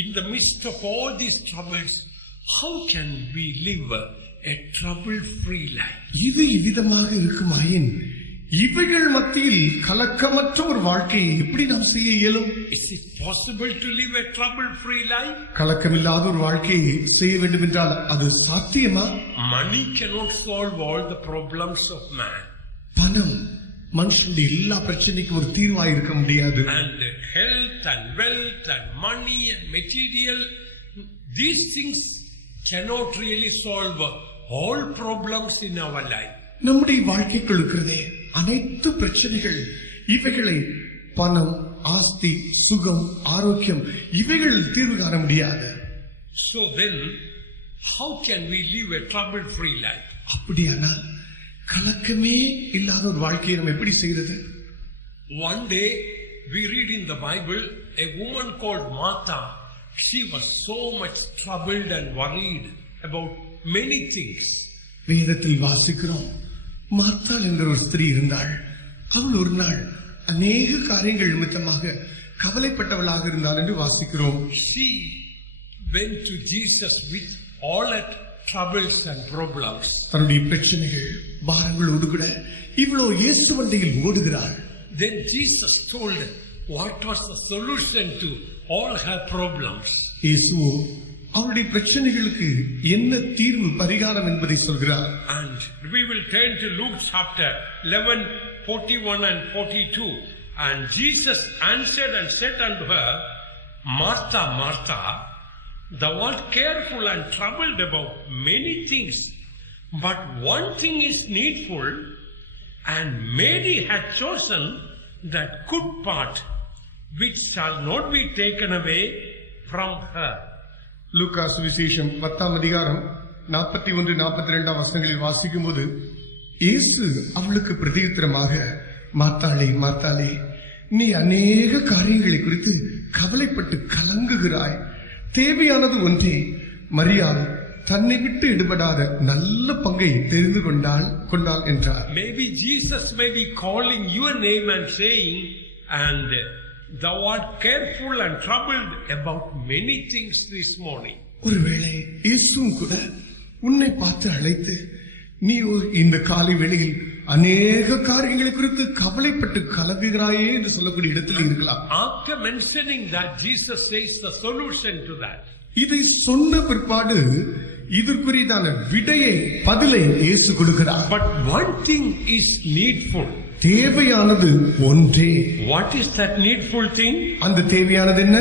in the midst of all these troubles, how can we live a trouble-free life? இது இவ்விதமாக இருக்குமாயின் இவைகள் மத்தியில் கலக்கமற்ற ஒரு வாழ்க்கையை எப்படி நாம் செய்ய இயலும்? Is it possible to live a trouble-free life? கலக்கமில்லாத ஒரு வாழ்க்கையை செய்ய வேண்டும் என்றால் அது சாத்தியமா? Money cannot solve all the problems of man. பணம் மனுஷனுடைய எல்லா பிரச்சனைக்கும் ஒரு தீர்வாய் இருக்க முடியாது. And health and wealth and money and material, these things cannot really solve all problems in our life. நம்முடைய வாழ்க்கைக்குள் இருக்கிறதே அனைத்து பிரச்சனைகள், இவைகளை பணம், ஆஸ்தி, சுகம், ஆரோக்கியம் இவைகள் தீர்வு காண முடியாது. So then, how can we live a trouble-free life? அப்படியானால் கலக்கமே இல்லாத ஒரு வாழ்க்கையை நம்ம எப்படி செய்யறது? One day we read in the Bible a woman called Martha. She was so much troubled and worried about many things. வேதத்தில் வாசிக்கிறோம், மார்த்தாள் என்ற ஒரு ஸ்திரீ இருந்தாள். அவள் ஒரு நாள் அநேக காரியங்கள் நிமித்தமாக கவலைப்பட்டவளாக இருந்தாள் என்று வாசிக்கிறோம். She went to Jesus with all her troubles and problems. தன்னுடைய பிரச்சனைகள் பாரங்களோடு கூட இவ்வளோ இயேசுவண்டையில் ஓடுகிறாள். Then Jesus told her what was the solution to all her problems. இயேசுவோ அவருடைய பிரச்சனைகளுக்கு என்ன தீர்வு, பரிகாரம் என்பதை சொல்கிறார். And we will turn to Luke chapter 11, 41 and 42. And Jesus answered and said unto her, Martha, Martha, thou art careful and troubled about many things, but one thing is needful, and Mary had chosen that good part which shall not be taken away from her. லூக்கா சுவிசேஷம் 10ஆம் அதிகாரம் 41, 42 வசனங்களில் வாசிக்கும் போது இயேசு அவளுக்கு பிரதியுத்தரமாக, மார்த்தாளே, மார்த்தாளே, நீ அநேக காரியங்களை குறித்து கவலைப்பட்டு கலங்குகிறாய். தேவையானது ஒன்றே. மரியாள் தன்னை விட்டு எடுபடாத நல்ல பங்கை தெரிந்து கொண்டாள் என்றார். Maybe Jesus may be calling your name and saying, and thou art careful and troubled about many things this morning. ஒருவேளை இயேசுவும் கூட உன்னை பார்த்து அழைத்து, நீ இந்த காலை வேளையில் அநேக காரியங்களை குறித்து கவலைப்பட்டு கலங்குகிறாயே என்று சொல்லக்கூடிய இடத்தில் இருக்கலாம். After mentioning that, Jesus says the solution to that. இதை சொன்ன பிற்பாடு இதற்குரியதான விடையை, பதிலை இயேசு கொடுக்கிறார். But one thing is needful. தேவையானது ஒன்றே. What is that needful thing? அந்த தேவையானது என்ன?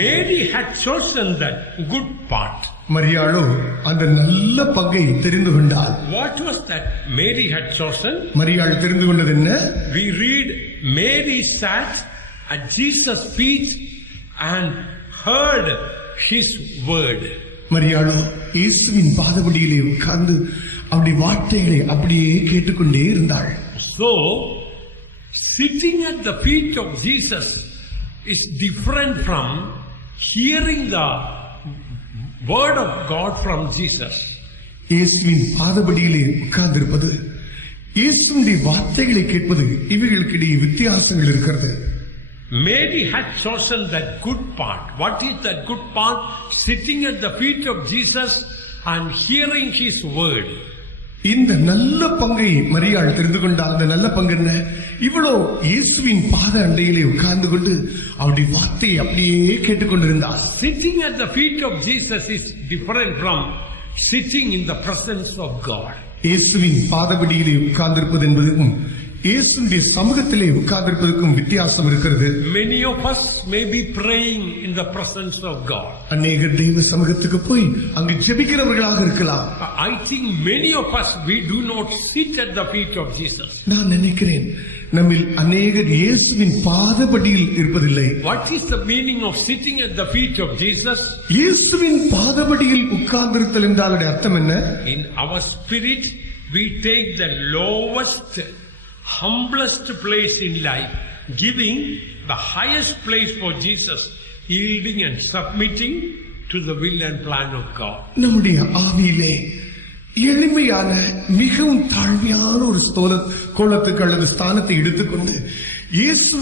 Mary had chosen that good part. மரியாளோ அந்த நல்ல பங்கை தெரிந்து கொண்டாள். What was that Mary had chosen? மரியாள் தெரிந்து கொண்டது என்ன? We read Mary sat at Jesus' feet and heard his word. மரியாளோ இயேசுவின் பாதபடியிலே உட்கார்ந்து அவருடைய வார்த்தைகளை அப்படியே கேட்டுக்கொண்டே இருந்தாள். So, sitting at the feet of Jesus is different from hearing the word of God from Jesus. இயேசுவின் பாதபடியிலே உட்கார்ந்திருப்பது, இயேசுவின் வார்த்தைகளை கேட்பது, இவைகளுக்கிடையே வித்தியாசங்கள் இருக்கிறது. Mary had chosen that good part. What is that good part? Sitting at the feet of Jesus and hearing his word. இந்த நல்ல பங்கை மரியாள் தெரிந்து கொண்டால் அந்த நல்ல பங்கு என்ன? இவ்வளோ இயேசுவின் பாத அண்டையிலே உட்கார்ந்து கொண்டு அவருடைய வார்த்தையை அப்படியே கேட்டுக்கொண்டிருந்தார். Sitting at the feet of Jesus is different from sitting in the presence of God. இயேசுவின் பாதபடியிலே உட்கார்ந்திருப்பது என்பதும் இயேசுவின் சமூகத்திலே உட்கார்ந்திருப்பதற்கும் வித்தியாசம் இருக்கிறது. Many of us may be praying in the presence of God. அநேகர் தெய்வ சமூகத்துக்கு போய் அங்கு ஜெபிக்கிறவர்களாக இருக்கலாம். I think many of us, we do not sit at the feet of Jesus. நான் நினைக்கிறேன் நம்மில் அநேகர் இயேசுவின் பாதபடியில் இருப்பதில்லை. What is the meaning of sitting at the feet of Jesus? இயேசுவின் பாதபடியில் உட்கார்ந்திருத்தல் என்றால் அர்த்தம் என்ன? In our spirit, we take the lowest, humblest place in life, giving the highest place for Jesus, yielding and submitting to the will and plan of God. நம்முடைய ஆவியிலே எளிமையான, மிகவும் தாழ்மையான ஒரு கோலத்துக்கு அல்லது ஸ்தானத்தை எடுத்துக்கொண்டு இயேசு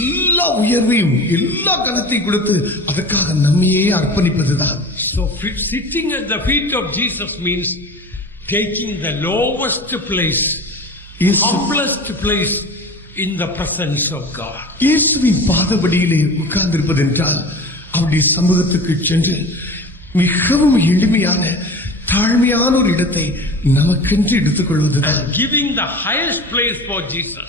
எல்லா உயர்வையும் எல்லா கனத்தையும் கொடுத்து அதற்காக நம்மையே அர்ப்பணிப்பதுதான். So sitting at the feet of Jesus means taking the lowest place, humblest place in the presence of God. இயேசுவின் பாதபடியிலே உட்கார்ந்திருப்பது என்றால் அவருடைய சமூகத்துக்கு சென்று மிகவும் எளிமையான தாழ்மையான ஒரு இடத்தை நமக்கென்று எடுத்துக்கொள்வதுதான். Giving the highest place for Jesus.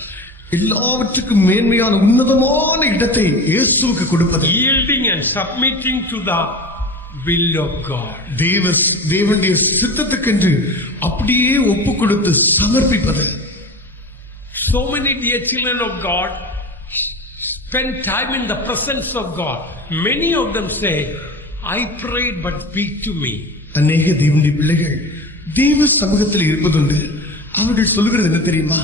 எல்லாவற்றுக்கும் மேன்மையான உன்னதமான இடத்தை இயேசுவுக்கு கொடுப்பது. Yielding and submitting to the will of God. தேவனுடைய சித்தத்துக்கென்று அப்படியே ஒப்பு கொடுத்து சமர்ப்பிப்பது. So many dear children of God spend time in the presence of God. Many of them say, I prayed but speak to me. அநேக தேவனுடைய பிள்ளைகள் தேவ சமூகத்தில் இருப்பதுண்டு. அவர்கள் சொல்லுகிறது என்ன தெரியுமா?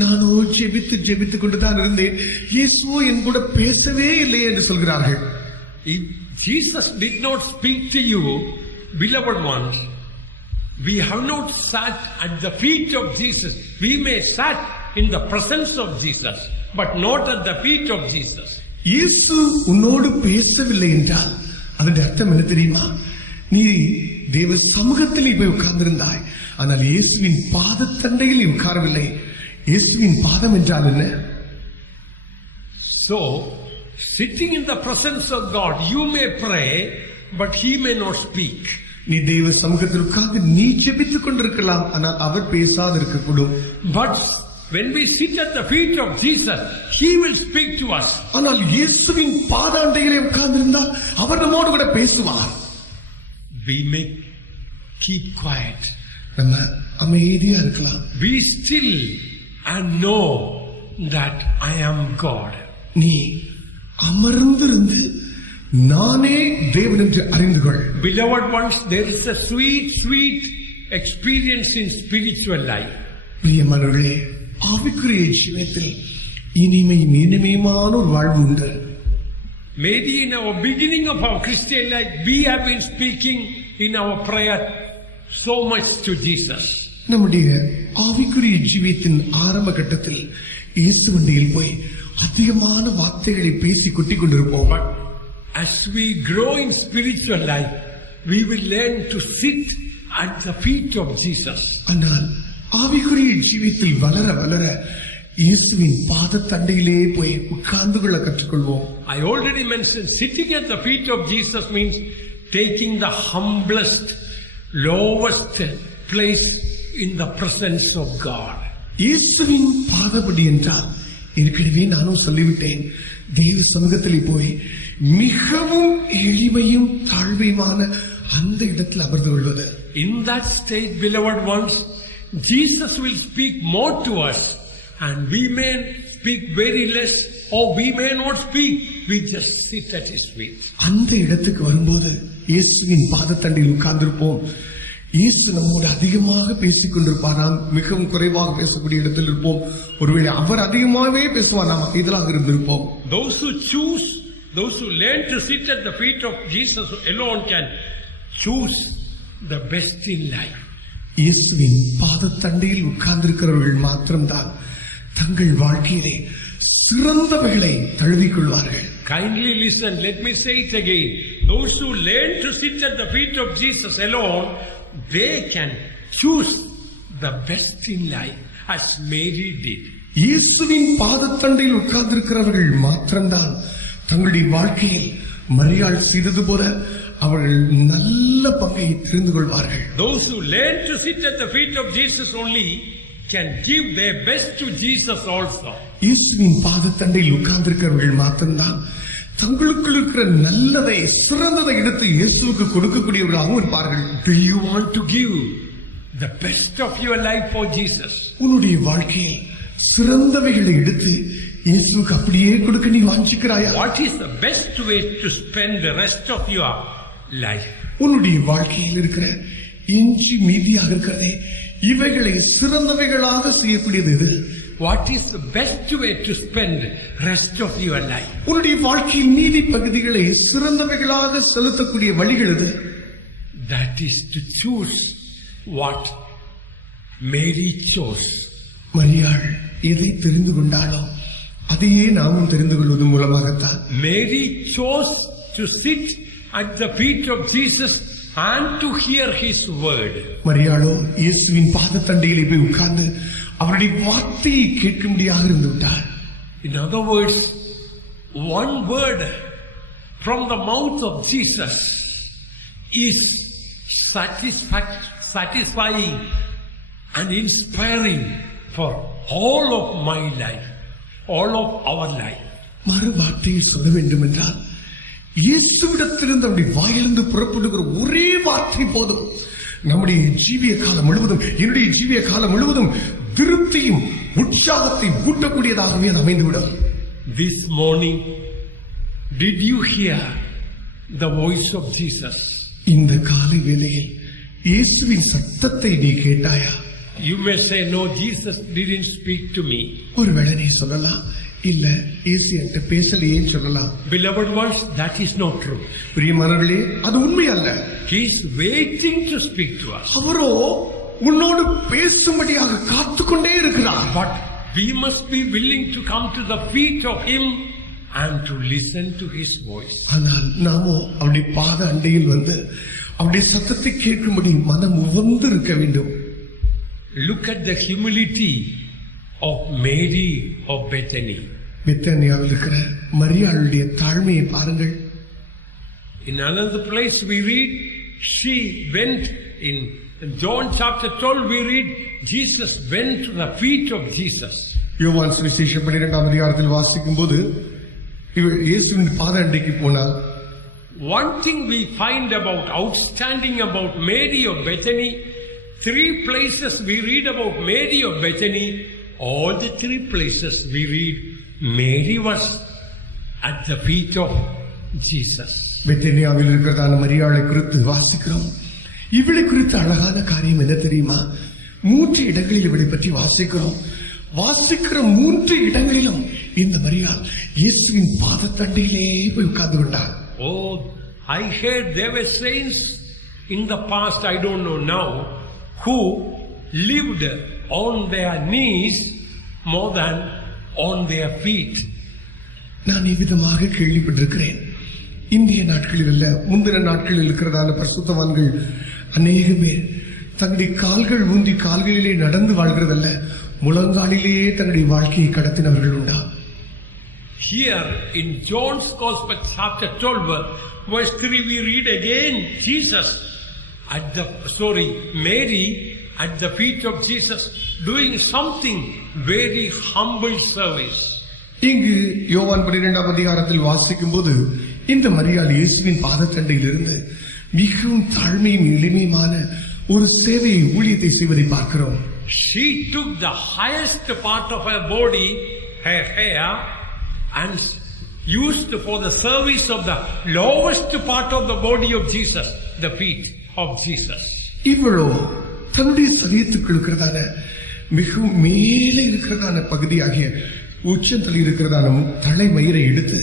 நானோ ஜெபித்து கொண்டுதான் இருந்தேன், இயேசுவோ என் கூட பேசவே இல்லை என்று சொல்கிறார்கள். If Jesus did not speak to you, beloved ones, we have not sat at the feet of Jesus. We may sat in the presence of Jesus, but not at the feet of Jesus. இயேசு உன்னோடு பேசவில்லை என்றால் அதன் அர்த்தம் என்ன தெரியுமா? நீ தேவ சமூகத்தில் போய் உட்கார்ந்திருந்தாய், ஆனால் இயேசுவின் பாதத்தண்டையில் உட்காரவில்லை. இயேசுவின் பாதம் என்றால் என்ன? So, sitting in the presence of God, you may pray, but He may not speak. நீ தேவ சமூகத்தில் உட்கார்ந்து நீ ஜெபித்துக் கொண்டிருக்கலாம், ஆனால் அவர் பேசாது இருக்கக்கூடும். But when we sit at the feet of Jesus, He will speak to us. ஆனால் இயேசுவின் பாதாண்டையிலே உட்கார்ந்திருந்தால் அவர் நம்மோடு கூட பேசுவார். We may keep quiet. நம்ம அமைதியா இருக்கலாம். Be still and know that I am God. நீ அமர்ந்திருந்து நானே தேவன் என்று அறிந்து கொள். Beloved ones, there is a sweet experience in spiritual life. பிரியமானவர்களே, ஆவிக்குரிய ஜீவியத்தில் இனிமையான ஒரு வாழ்வு உண்டு. Maybe in our beginning of our Christian life, we have been speaking in our prayer so much to Jesus. நம்முடைய ஆவிக்குரிய ஜீவியத்தின் ஆரம்ப கட்டத்தில் இயேசுவண்டையில் போய் அதிகமான வார்த்தைகளை பேசி கொட்டிக் கொண்டிருப்போம். But as we grow in spiritual life, we will learn to sit at the feet of Jesus. ஆனால் ஆவிக்குரிய ஜீவியத்தில் வளர வளர இயேசுவின் பாதத்தண்டையிலே போய் உட்கார்ந்து கொள்ள கற்றுக்கொள்வோம். I already mentioned sitting at the feet of Jesus means taking the humblest, lowest place in the presence of God. இயேசுவின் பாதபடி என்றால் ஏற்கனவே நானும் சொல்லிவிட்டேன், தேவ சமூகத்திலே போய் மிகவும் எளிமையும் தாழ்மையுமான அந்த இடத்தில் அமர்ந்து கொள்வது. In that state, beloved ones, Jesus will speak more to us, and we may speak very less, or we may not speak. We just sit at His feet. அந்த இடத்துக்கு வரும்போது இயேசுவின் பாதத்தண்டையில் உட்கார்ந்திருப்போம். இயேசு நம்மோடு அதிகமாக பேசிக் கொண்டிருப்பாராம், மிகவும் குறைவாக பேசக்கூடிய இடத்தில் இருப்போம். ஒருவேளை அவர் அதிகமாகவே பேசுவார், நாம் இதெல்லாம் இருந்திருப்போம். Those who learn to sit at the feet of Jesus alone can choose the best in life. இயேசுவின் பாதத்தண்டையில் உட்கார்ந்திருக்கிறவர்கள் மாத்திரம்தான் தங்கள் வாழ்க்கையிலே சிறந்தவைகளை தழுவிக்கொள்வார்கள். Kindly listen, let me say it again. Those who learn to sit at the feet of Jesus alone, they can choose the best in life, as Mary did. இயேசுவின் பாதத்தண்டையில் உட்கார்ந்திருக்கிறவர்கள் மாத்திரம்தான் தங்களுடைய வாழ்க்கையில் மரியாள் செய்தது போல அவர்கள் நல்ல பங்கை தெரிந்து கொள்வார்கள். Those who learn to sit at the feet of Jesus only can give their best to Jesus also. இயேசுவின் பாதத்தண்டையில் உட்கார்ந்திருக்கிறவர்கள் மாத்திரம்தான் தங்களுக்குள் இருக்கிற நல்லதை சிறந்ததை எடுத்து இயேசுவுக்கு கொடுக்கக்கூடியவர்களாகவும் இருப்பார்கள். Do you want to give the best of your life for Jesus? உன்னுடைய வாழ்க்கையில் சிறந்தவைகளை எடுத்து இயேசுவுக்கு அப்படியே கொடுக்க நீ வாஞ்சிக்கிறாயா? What is the best way to spend the rest of your life? உன்னுடைய வாழ்க்கையில் இருக்கிற எஞ்சி மீதியாக இருக்கிறதே, இவைகளை சிறந்தவைகளாக செய்யக்கூடியது எது? What is the best way to spend rest of your life? உன்னுடைய வாழ்க்கையின் மீதி பகுதிகளை சிறந்தவைகளாக செலுத்தக்கூடிய வழிகள் எது? That is to choose what Mary chose. மரியாள் எதை தெரிந்து கொண்டாலோ அதையே நாமும் தெரிந்து கொள்வது மூலமாகத்தான் Mary chose to sit at the feet of Jesus and to hear his word. மரியாளோ இயேசுவின் பாதத்தண்டையிலே போய் உட்கார்ந்து அவருடைய வார்த்தையை கேட்கும்படியாக இருந்து விட்டார். In other words, one word from the mouth of Jesus is satisfying and inspiring for all of my life, all of our life. மறு வார்த்தையை சொல்ல வேண்டும் என்றால் இயேசுவிடத்திலிருந்து அவருடைய வாயிலிருந்து புறப்படுகிற ஒரே வார்த்தை போதும் நம்முடைய ஜீவிய காலம் முழுவதும், என்னுடைய ஜீவிய காலம் முழுவதும் திருப்தியும் உற்சாகத்தையும் ஊட்டக்கூடியதாகவே அமைந்துவிடும். This morning, did you hear the voice of Jesus? இந்த காலை வேளையில் இயேசுவின் சத்தத்தை நீ கேட்டாயா? You may say, no, Jesus didn't speak to me. ஒருவேளை நீ சொல்லலாம், இல்ல இயேசு என்கிட்ட பேசலையே சொல்லலாம். Beloved ones, that is not true. பிரியமானவர்களே, அது உண்மை அல்ல. He is waiting to speak to us. அவரோ உன்னோடு பேசும்படியாக காத்துக்கொண்டே இருக்கிறார். But we must be willing to come to the feet of him and to listen to his voice. ஆனால் நாமோ அவருடைய பாத அண்டையில் வந்து அவருடைய சத்தத்தை கேட்கும்படி மனம் உவந்து இருக்க வேண்டும். Look at the humility of Mary of Bethany. பெத்தானியாவில் இருக்கிற மரியாளுடைய தாழ்மையை பாருங்கள். In another place we read, she went in John chapter 12 we read, Jesus went to the feet of Jesus. யோவான் சுவிசேஷம் 12ஆம் அதிகாரத்தில் வாசிக்கும் போது இயேசுவின் பாத அண்டைக்கு போனார். One thing we find outstanding about Mary of Bethany, 3 places we read about Mary of Bethany. All the 3 places we read, Mary was at the feet of Jesus. பெத்தானியாவில் இருக்கிறதான மரியாளை குறித்து வாசிக்கிறோம். இவளை குறித்த அழகான காரியம் என்ன தெரியுமா? 3 இடங்களில் இவளை பற்றி வாசிக்கிறோம். வாசிக்கிற 3 இடங்களிலும் இந்த மரியாள் இயேசுவின் பாதத்தண்டையிலே போய் உட்கார்ந்து கொண்டார். Oh, I heard there were saints in the past, I don't know now, who lived on their knees more than on their feet. நான் இவ்விதமாக கேள்விப்பட்டிருக்கிறேன். இந்திய நாட்களில் அல்ல, முந்தின நாட்களில் இருக்கிறதான பரிசுத்தவான்கள் அநேக பேர் தங்களுடைய கால்கள் ஊன்றி கால்களிலே நடந்து வாழ்கிறதல்ல, முழங்காலிலேயே தங்களுடைய வாழ்க்கையை கடத்தினவர்கள் உண்டா? Here in John's Gospel chapter 12 verse 3 we read again Mary at the feet of Jesus doing something very humble service. இங்கு யோவான் 12ஆம் அதிகாரத்தில் வாசிக்கும் போது இந்த மரியாள் இயேசுவின் பாதத்தண்டையில் இருந்து மிகவும் தாழ்மையும் எளிமையுமான ஒரு சேவையை ஊழியத்தை செய்வதை பார்க்கிறோம். She took the highest part of her body, her hair, and used for the service of the lowest part of the body of Jesus, the feet of Jesus. இவ்வளோ தன்னுடைய சரீரத்துக்கு இருக்கிறதான மிகவும் மேலே இருக்கிறதான பகுதியாகிய உச்சத்தில் இருக்கிறதான தலைமயிரை எடுத்து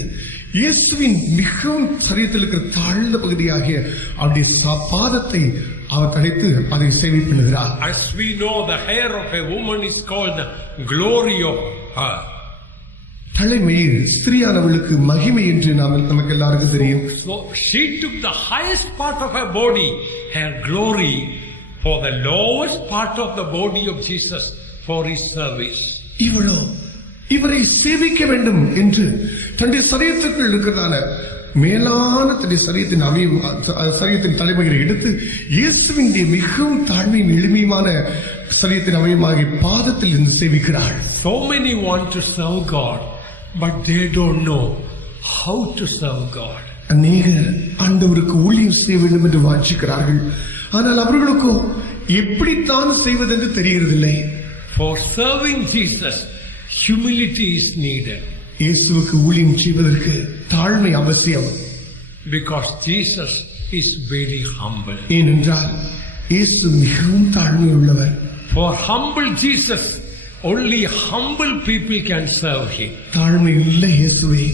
இயேசுவின் மிகவும் சரீரத்தில் இருக்கிற தாழ்ந்த பகுதியாகிய அவருடைய பாதத்தை அவர் தலைத்து அதை சேவை பண்ணுகிறார். As we know, the hair of a woman is called the glory of her. தலைமயிர் ஸ்திரியானவளுக்கு மகிமை என்று நமக்கு எல்லாருக்கும் தெரியும். So she took the highest part of her body, her glory, for the lowest part of the body of Jesus for his service. இவரை சேவிக்க வேண்டும் என்று தன்னுடைய சரீரத்திற்குள் இருக்கிறதான மேலான தன்னுடைய சரீரத்தின் தலைமயிரை எடுத்து இயேசுவின் மிகவும் தாழ்மையும் எளிமையுமான சரீரத்தின் அவயமாகிய பாதத்தில் இருந்து சேவிக்கிறாள். So many want to serve God, but they don't know how to serve God. அநேகர் ஆண்டவருக்கு ஊழியம் செய்ய வேண்டும் என்று வாஞ்சிக்கிறார்கள், ஆனால் அவர்களுக்கோ எப்படித்தான் செய்வதென்று தெரிகிறதில்லை. For serving Jesus, humility is needed. இயேசுவுக்கு ஊழியம் செய்வதற்கு தாழ்மை அவசியம். Because Jesus is very humble. ஏனென்றால் இயேசு மிகவும் தாழ்மை உள்ளவர். For humble Jesus, only humble people can serve him. தாழ்மை உள்ள இயேசுவை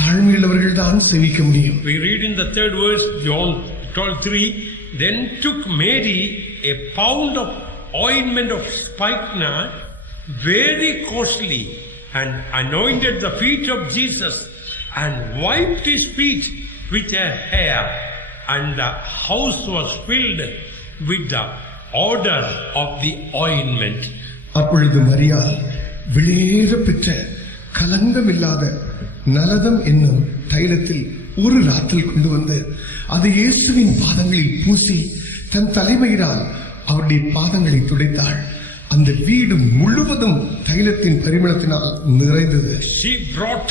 தாழ்மையுள்ளவர்கள் தான் சேவிக்க முடியும். We read in the 3rd verse, John 12:3, then took Mary a pound of ointment of spikenard, very costly, and anointed the feet of Jesus and wiped his feet with her hair, and the house was filled with the odor of the ointment. அப்பொழுது மரியாள் வெளியேற பெற்ற கலங்கமில்லாத நலதம் என்னும் தைலத்தில் ஒரு ராத்தல் கொண்டு வந்து அது இயேசுவின் பாதங்களில் பூசி தன் தலைமையினால் அவருடைய பாதங்களை துடைத்தாள். அந்த வீடு முழுவதும் தைலத்தின் பரிமளத்தினால் நிறைந்தது. She brought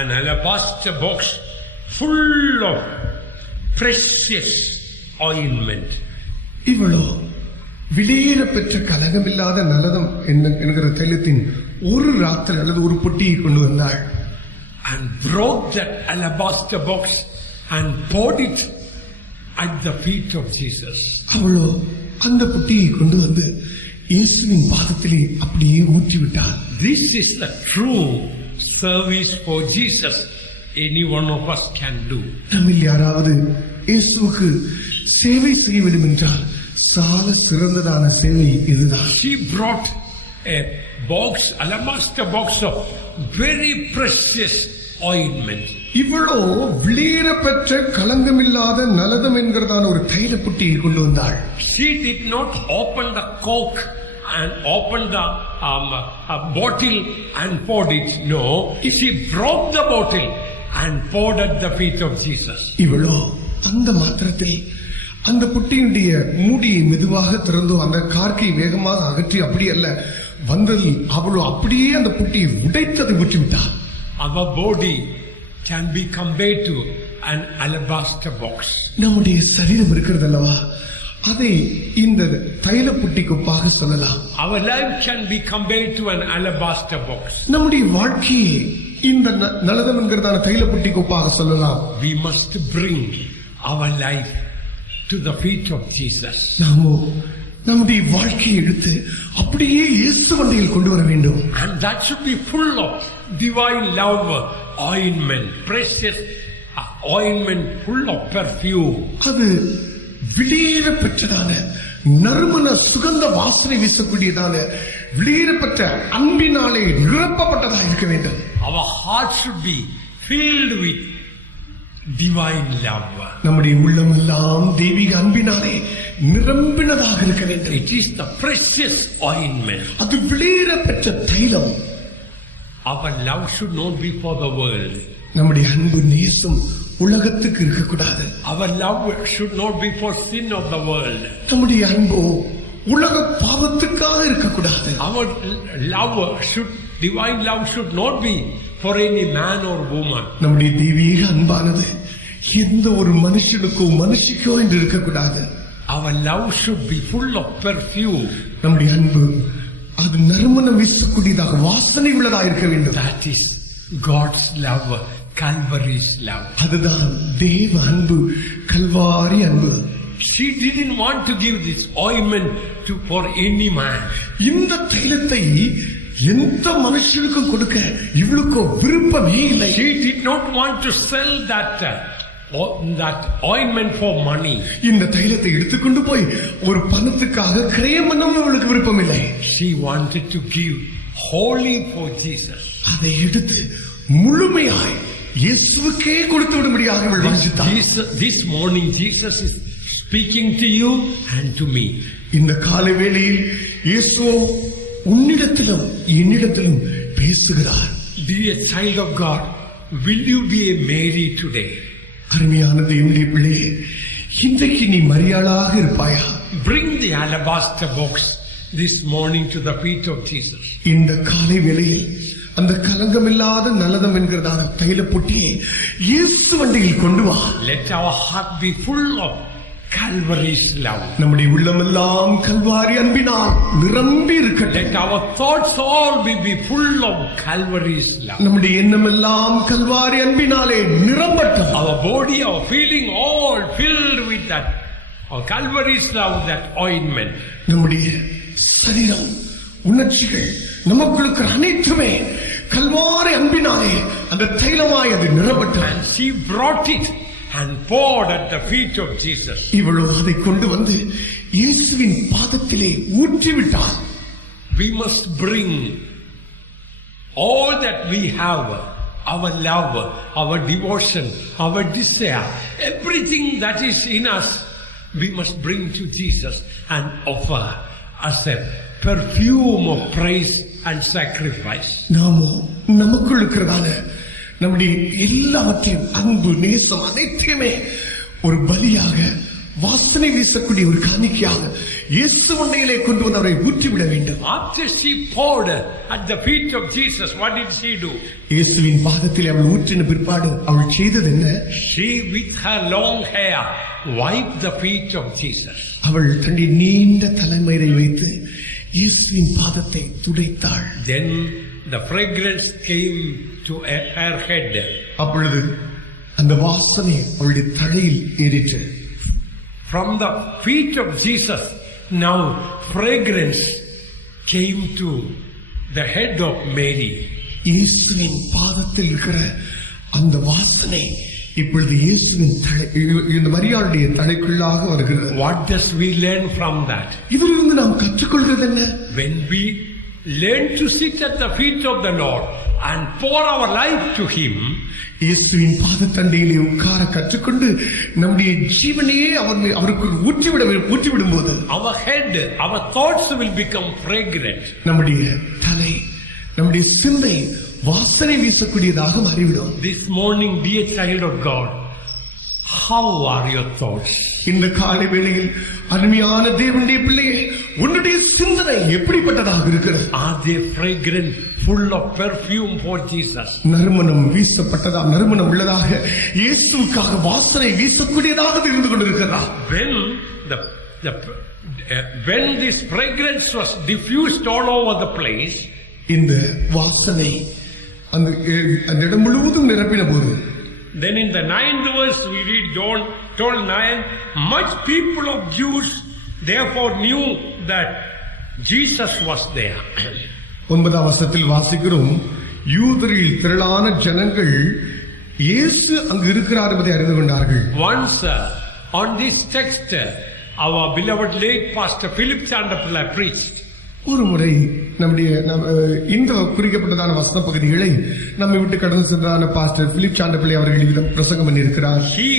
an alabaster box full of precious ointment. இவளோ வெளியேற பெற்ற கலகமில்லாத நலதம் என்கிற தைலத்தின் ஒரு ராத்திரி அல்லது ஒரு பொட்டியை கொண்டு வந்தாள். And brought that alabaster box and poured it at the feet of Jesus. அவளோ அந்த பொட்டியை கொண்டு வந்து இயேசுவின் பாதத்திலே அப்படியே ஊற்றிவிட்டாள். This is the true service for Jesus any one of us can do. நம்மில் யாராவது இயேசுவுக்கு சேவை செய்ய வேண்டும் என்றால் சால சிறந்ததான சேவை இதுதான். She brought a box, alabaster box of very precious ointment. இவளோ வெளியேற பெற்ற கலங்கமில்லாத நலதம் என்கிறதான ஒரு தைல புட்டியை கொண்டு வந்தாள். She did not open the cork and open the bottle and poured it. No, she broke the bottle and poured at the feet of Jesus. இவளோ அந்த மாத்திரத்தில் அந்த புட்டியுடைய மூடியை மெதுவாக திறந்து அந்த கார்க்கை வேகமாக அகற்றி அப்படி அல்ல வந்ததில் அவளோ அப்படியே அந்த புட்டியை உடைத்ததை ஊற்றிவிட்டாள். Our body can be compared to an alabaster box. நம்முடைய சரீரம் இருக்கிறது அல்லவா, அதை இந்த தைல புட்டிக்குப்பாக சொல்லலாம். Our life can be compared to an alabaster box. நம்முடைய வாழ்க்கையை இந்த நலதம் என்கிறதான தைல புட்டிக்குப்பாக சொல்லலாம். We must bring our life to the feet of Jesus. நாமோ நம்முடைய வாழ்க்கையை எடுத்து அப்படியே இயேசு வண்டியில் கொண்டு வர வேண்டும். And that should be full of divine love ointment, precious ointment, full of perfume. அது வெளியேற பெற்றதான நறுமண சுகந்த வாசனை வீசக்கூடியதான வெளியேற பெற்ற அன்பினாலே நிரப்பப்பட்டதாக இருக்க வேண்டும். Our heart should be filled with divine love. நம்முடைய உள்ளம் எல்லாம் தெய்வீக அன்பினாலே நிரம்பினதாக இருக்க வேண்டும். It is the precious ointment. அது வெளியேற பெற்ற தைலம். Our love should not be for the world. நம்முடைய அன்பு நேசம் உலகத்துக்கு இருக்கக்கூடாது. Our love should not be for sin of the world. நம்முடைய அன்போ உலக பாவத்துக்காக இருக்கக்கூடாது. Our love should, divine love should not be for any man or woman. நம்முடைய தெய்வீக அன்பானது எந்த ஒரு மனுஷனுக்கோ மனுஷிக்கோ என்று இருக்கக்கூடாது. Our love should be full of perfume. நம்முடைய அன்பு அது நறுமணம் வீசக்கூடியதாக வாசனை உள்ளதாக இருக்க வேண்டும். That is God's love, Calvary's love. அதுதான் தேவ அன்பு, கல்வாரி அன்பு. She didn't want to give this ointment for any man. இந்த தைலத்தை எந்த மனுஷனுக்கும் கொடுக்க இவளுக்கோ விருப்பமே இல்லை. She did not want to sell that ointment for money. இந்த தைலத்தை எடுத்துக்கொண்டு போய் ஒரு பணத்துக்காக கிரயம் பண்ண அவளுக்கு விருப்பம் இல்லை. She wanted to give wholly for Jesus. அதை எடுத்து முழுமையாய் இயேசுவுக்கே கொடுத்து விடும்படியாக அவள் வாஞ்சித்தாள். This morning Jesus is speaking to you and to me. இந்த காலை வேளையில் இயேசு உன்னிடத்திலும் என்னிடத்திலும் பேசுகிறார். Dear child of God, will you be a Mary today? அருமையான தேவனுடைய பிள்ளையே, இன்றைக்கு நீ மரியாளாக இருப்பாயா? Bring the alabaster box this morning to the feet of Jesus. இந்த காலை வேளையில் அந்த கலங்கமில்லாத நலதம் என்கிறதான தைல பொட்டியை இயேசு வண்டியில் கொண்டு வா. Let our heart be full of Calvary's love. நம்முடைய உள்ளமெல்லாம் கல்வாரி அன்பினால் நிரம்பி இருக்கட்டும். Let our thoughts all be full of Calvary's love. நம்முடைய எண்ணமெல்லாம் கல்வாரி அன்பினாலே நிரம்பட்டும். Our body, our feeling all filled with that Calvary's love, that ointment. நம்முடைய சரீரம், உணர்ச்சிகள், நமக்குள்ள அனைத்துமே கல்வாரி அன்பினாலே அந்த தைலமாய் அது நிரம்பட்டும். And she brought it and poured at the feet of Jesus. இவளோ அதை கொண்டு வந்து இயேசுவின் பாதத்திலே ஊற்றிவிட்டாள். We must bring all that we have, our love, our devotion, our desire, everything that is in us, we must bring to Jesus and offer as a perfume of praise and sacrifice. நாமோ நமக்குள் இருக்கிறதான நம்முடைய எல்லாவற்றையும் அன்பு நேசம் அனைத்தையுமே ஒரு பலியாக வாசனை வீசக்கூடிய ஒரு காணிக்கையாக இயேசு முன்னிலே கொண்டு வந்து அவரை ஊற்றிவிட வேண்டும். After she poured at the feet of Jesus, what did she do? இயேசுவின் பாதத்தில் அவள் ஊற்றின பிற்பாடு அவள் செய்தது என்ன? She with her long hair wiped the feet of Jesus. அவள் தன்னுடைய நீண்ட தலைமயிரை வைத்து இயேசுவின் பாதத்தை துடைத்தாள். Then the fragrance came to her head. அப்பொழுது அந்த வாசனை அவளுடைய தலையில் ஏறிற்று. From the feet of Jesus, now fragrance came to the head of Mary. இயேசுவின் பாதத்தில் இருக்கிற அந்த வாசனை இப்பொழுது இயேசுவின் இந்த மரியாளுடைய தலைக்குள்ளாக வருகிறது. What does we learn from that? இதிலிருந்து நாம் கற்றுக்கொள்கிறது என்ன? When we learn to sit at the feet of the Lord and pour our life to Him, இயேசுவின் பாதத்தண்டையிலே உட்கார கற்றுக்கொண்டு நம்முடைய ஜீவனையே அவருக்கு ஊற்றிவிடும் போது our head, our thoughts will become fragrant. நம்முடைய தலை, நம்முடைய சிந்தை வாசனை வீசக்கூடியதாக மாறிவிடும். This morning, dear child of God, how are your thoughts? இந்த காலை வேளையில் அருமையான தேவனுடைய பிள்ளையே, உன்னுடைய சிந்தனை எப்படிப்பட்டதாக இருக்கிறது? Are they fragrant, full of perfume for Jesus? நறுமணம் வீசப்பட்டதா, நறுமணம் உள்ளதாக, இயேசுவுக்காக வாசனை வீசக்கூடியதாக இருந்து கொண்டிருக்கிறதா? When this fragrance was diffused all over the place, இந்த வாசனை அந்த இடம் முழுவதும் நிரப்பின போது, then in the 9th verse we read John 12:9, much people of Jews therefore knew that Jesus was there. 9ஆம் வசனத்தில் வாசிக்கிறோம், யூதரில் திரளான ஜனங்கள் இயேசு அங்கு இருக்கிறார் என்பதை அறிந்து கொண்டார்கள். Once on this text our beloved late pastor Philip Chandapilla preached. ஒரு முறை நம்முடைய இந்த குறிக்கப்பட்டதான வசன பகுதிகளை நம்மை விட்டு கடந்து சென்றதான பாஸ்டர் பிலிப் சாண்டப்பிள்ளை அவர்களிடம் பிரசங்கம் பண்ணியிருக்கிறார். He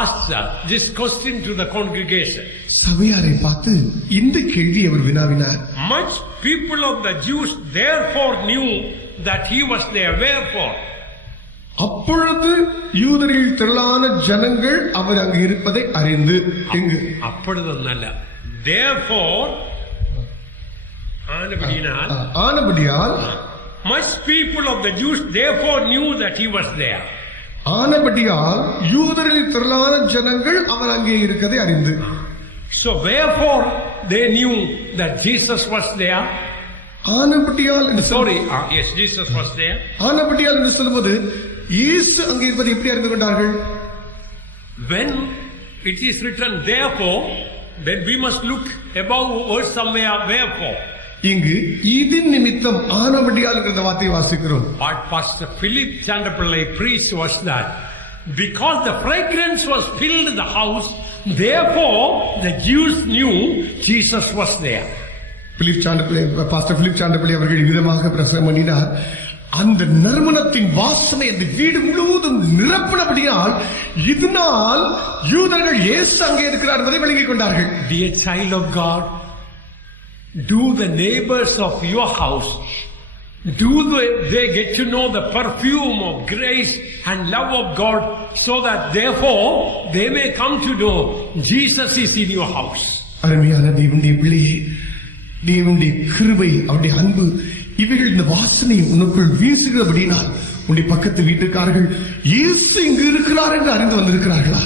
asked this question to the congregation. சபையாரை பார்த்து இந்த கேள்வி அவர் வினாவினார். Much people of the Jews therefore knew that he was there. Wherefore? அப்பொழுது யூதரில் திரளான ஜனங்கள் அவர் அங்கு இருப்பதை அறிந்து, அப்பொழுது நல்ல therefore ஆனபடியால் much people of the Jews therefore knew that he was there. ஆனபடியால் யூதரில் திரளான ஜனங்கள் அவர் அங்கே இருக்கதை அறிந்து. So wherefore they knew that Jesus was there. ஆனபடியால் yes, Jesus was there. ஆனபடியால் என்று சொல்லும்போது இயேசு அங்கே இருப்பதை எப்படி அறிந்து கொண்டார்கள்? When it is written therefore, then we must look above or somewhere wherefore. இங்கு இதன் நிமித்தம் ஆனபடியால் என்ற வார்த்தையை வாசிக்கிறோம். What Pastor Philip Chandapillai preached was that because the fragrance was filled the house, therefore the Jews knew Jesus was there. Pastor Philip Chandapillai அவர்கள் விதமாக பிரசங்கம் பண்ணினார். அந்த நறுமணத்தின் வாசனை அந்த வீடு முழுவதும் நிரப்பினபடியால் இதனால் யூதர்கள் இயேசு அங்கே இருக்கிறார் என்பதை விளங்கிக் கொண்டார்கள். Dear child of God, do the neighbors of your house, they get to know the perfume of grace and love of God, so that therefore they may come to know Jesus is in your house. அருமையான தேவனுடைய பிள்ளையே, தேவனுடைய கிருபை, அவருடைய அன்பு இவைகள் இந்த வாசனை உனக்குள் வீசுகிறபடினால் உன்னுடைய பக்கத்து வீட்டுக்காரர்கள் இயேசு இங்கு இருக்கிறார் என்று அறிந்து வந்திருக்கிறார்களா?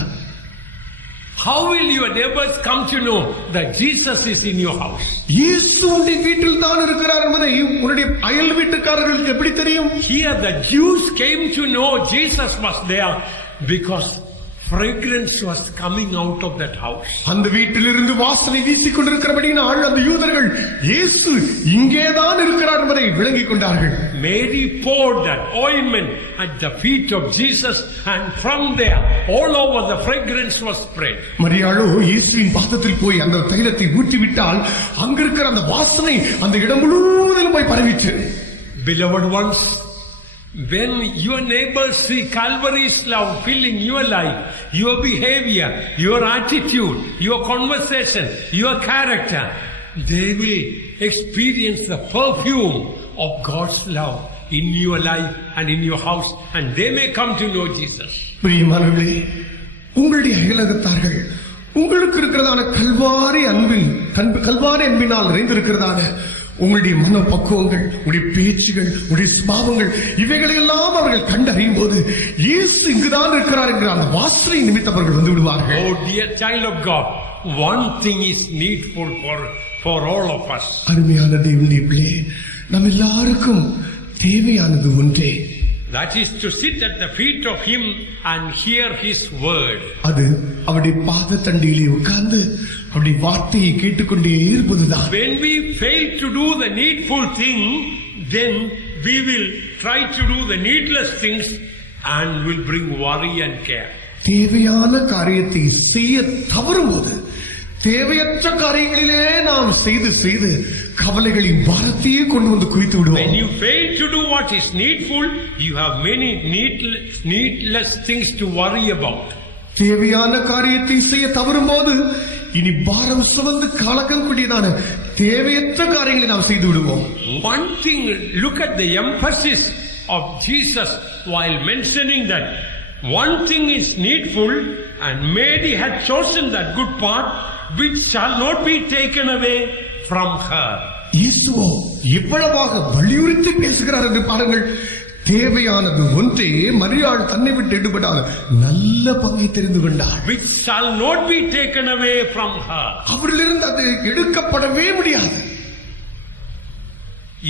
How will your neighbors come to know that Jesus is in your house? இயேசு உன்னுடைய வீட்டில் தான் இருக்கிறார் என்பதை உன்னுடைய அயல் வீட்டுக்காரர்களுக்கு எப்படி தெரியும்? Here the Jews came to know Jesus was there because fragrance was coming out of that house. அந்த வீட்டிலிருந்து வாசனை வீசிக் கொண்டிருக்கிறபடியால் அந்த யூதர்கள் இயேசு இங்கேதான் இருக்கிறார் என்பதை விளங்கிக் கொண்டார்கள். Mary poured that ointment at the feet of Jesus, and from there all over the fragrance was spread. மரியாளோ இயேசுவின் பாதத்தில் போய் அந்த தைலத்தை ஊற்றிவிட்டால் அங்க இருக்கிற அந்த வாசனை அந்த இடம் முழுவதிலும் போய் பரவிற்று. Beloved ones, when your neighbors see Calvary's love filling your life, your behavior, your attitude, your conversation, your character, they will experience the perfume of God's love in your life and in your house, and they may come to know Jesus. பிரியமானவர்களே, உங்களுடைய அயலகத்தார்கள் உங்களுக்கு இருக்கிறதான கல்வாரி அன்பினால் நிறைந்திருக்கிறதான உங்களுடைய மனப்பக்குவங்கள், உங்களுடைய பேச்சுகள், உங்களுடைய சுபாவங்கள், இவைகளை எல்லாம் அவர்கள் கண்டறியும் போது இயேசு இங்குதான் இருக்கிறார் என்கிற அந்த வாசனை நிமித்தம் அவர்கள் வந்து விடுவார்கள். Oh dear child of God, one thing is needful for all of us. அருமையான தேவனுடைய பிள்ளையே, நம் எல்லாருக்கும் தேவையானது ஒன்றே. That is to sit at the feet of Him and hear His word. அது அவருடைய பாதத்தண்டியிலே உட்கார்ந்து அவருடைய வார்த்தையை கேட்டுக்கொண்டே இருப்பதுதான். When we fail to do the needful thing, then we will try to do the needless things and will bring worry and care. தேவையான காரியத்தை செய்ய தவறும்போது, தேவையற்ற காரியங்களிலே நாம் செய்து கவலைகளின் பாரத்தையே கொண்டு வந்து குவித்து விடுவோம். When you fail to do what is needful, you have many needless things to worry about. தேவையான காரியத்தை செய்ய தவறும் போது இனி பாரம் சுமந்து கலக்கக்கூடியதான தேவையற்ற காரியங்களை நாம் செய்து விடுவோம். One thing, look at the emphasis of Jesus while mentioning that one thing is needful, and Mary had chosen that good part which shall not be taken away from her. இயேசுவோ இவ்வளவாக வலியுறுத்தி பேசுகிறார் என்று பாருங்கள். தேவையானது ஒன்றே, மரியாள் தன்னை விட்டு எடுபடாத நல்ல பங்கை தெரிந்து கொண்டாள். Which shall not be taken away from her. அவரிலிருந்து அது எடுக்கப்படவே முடியாது.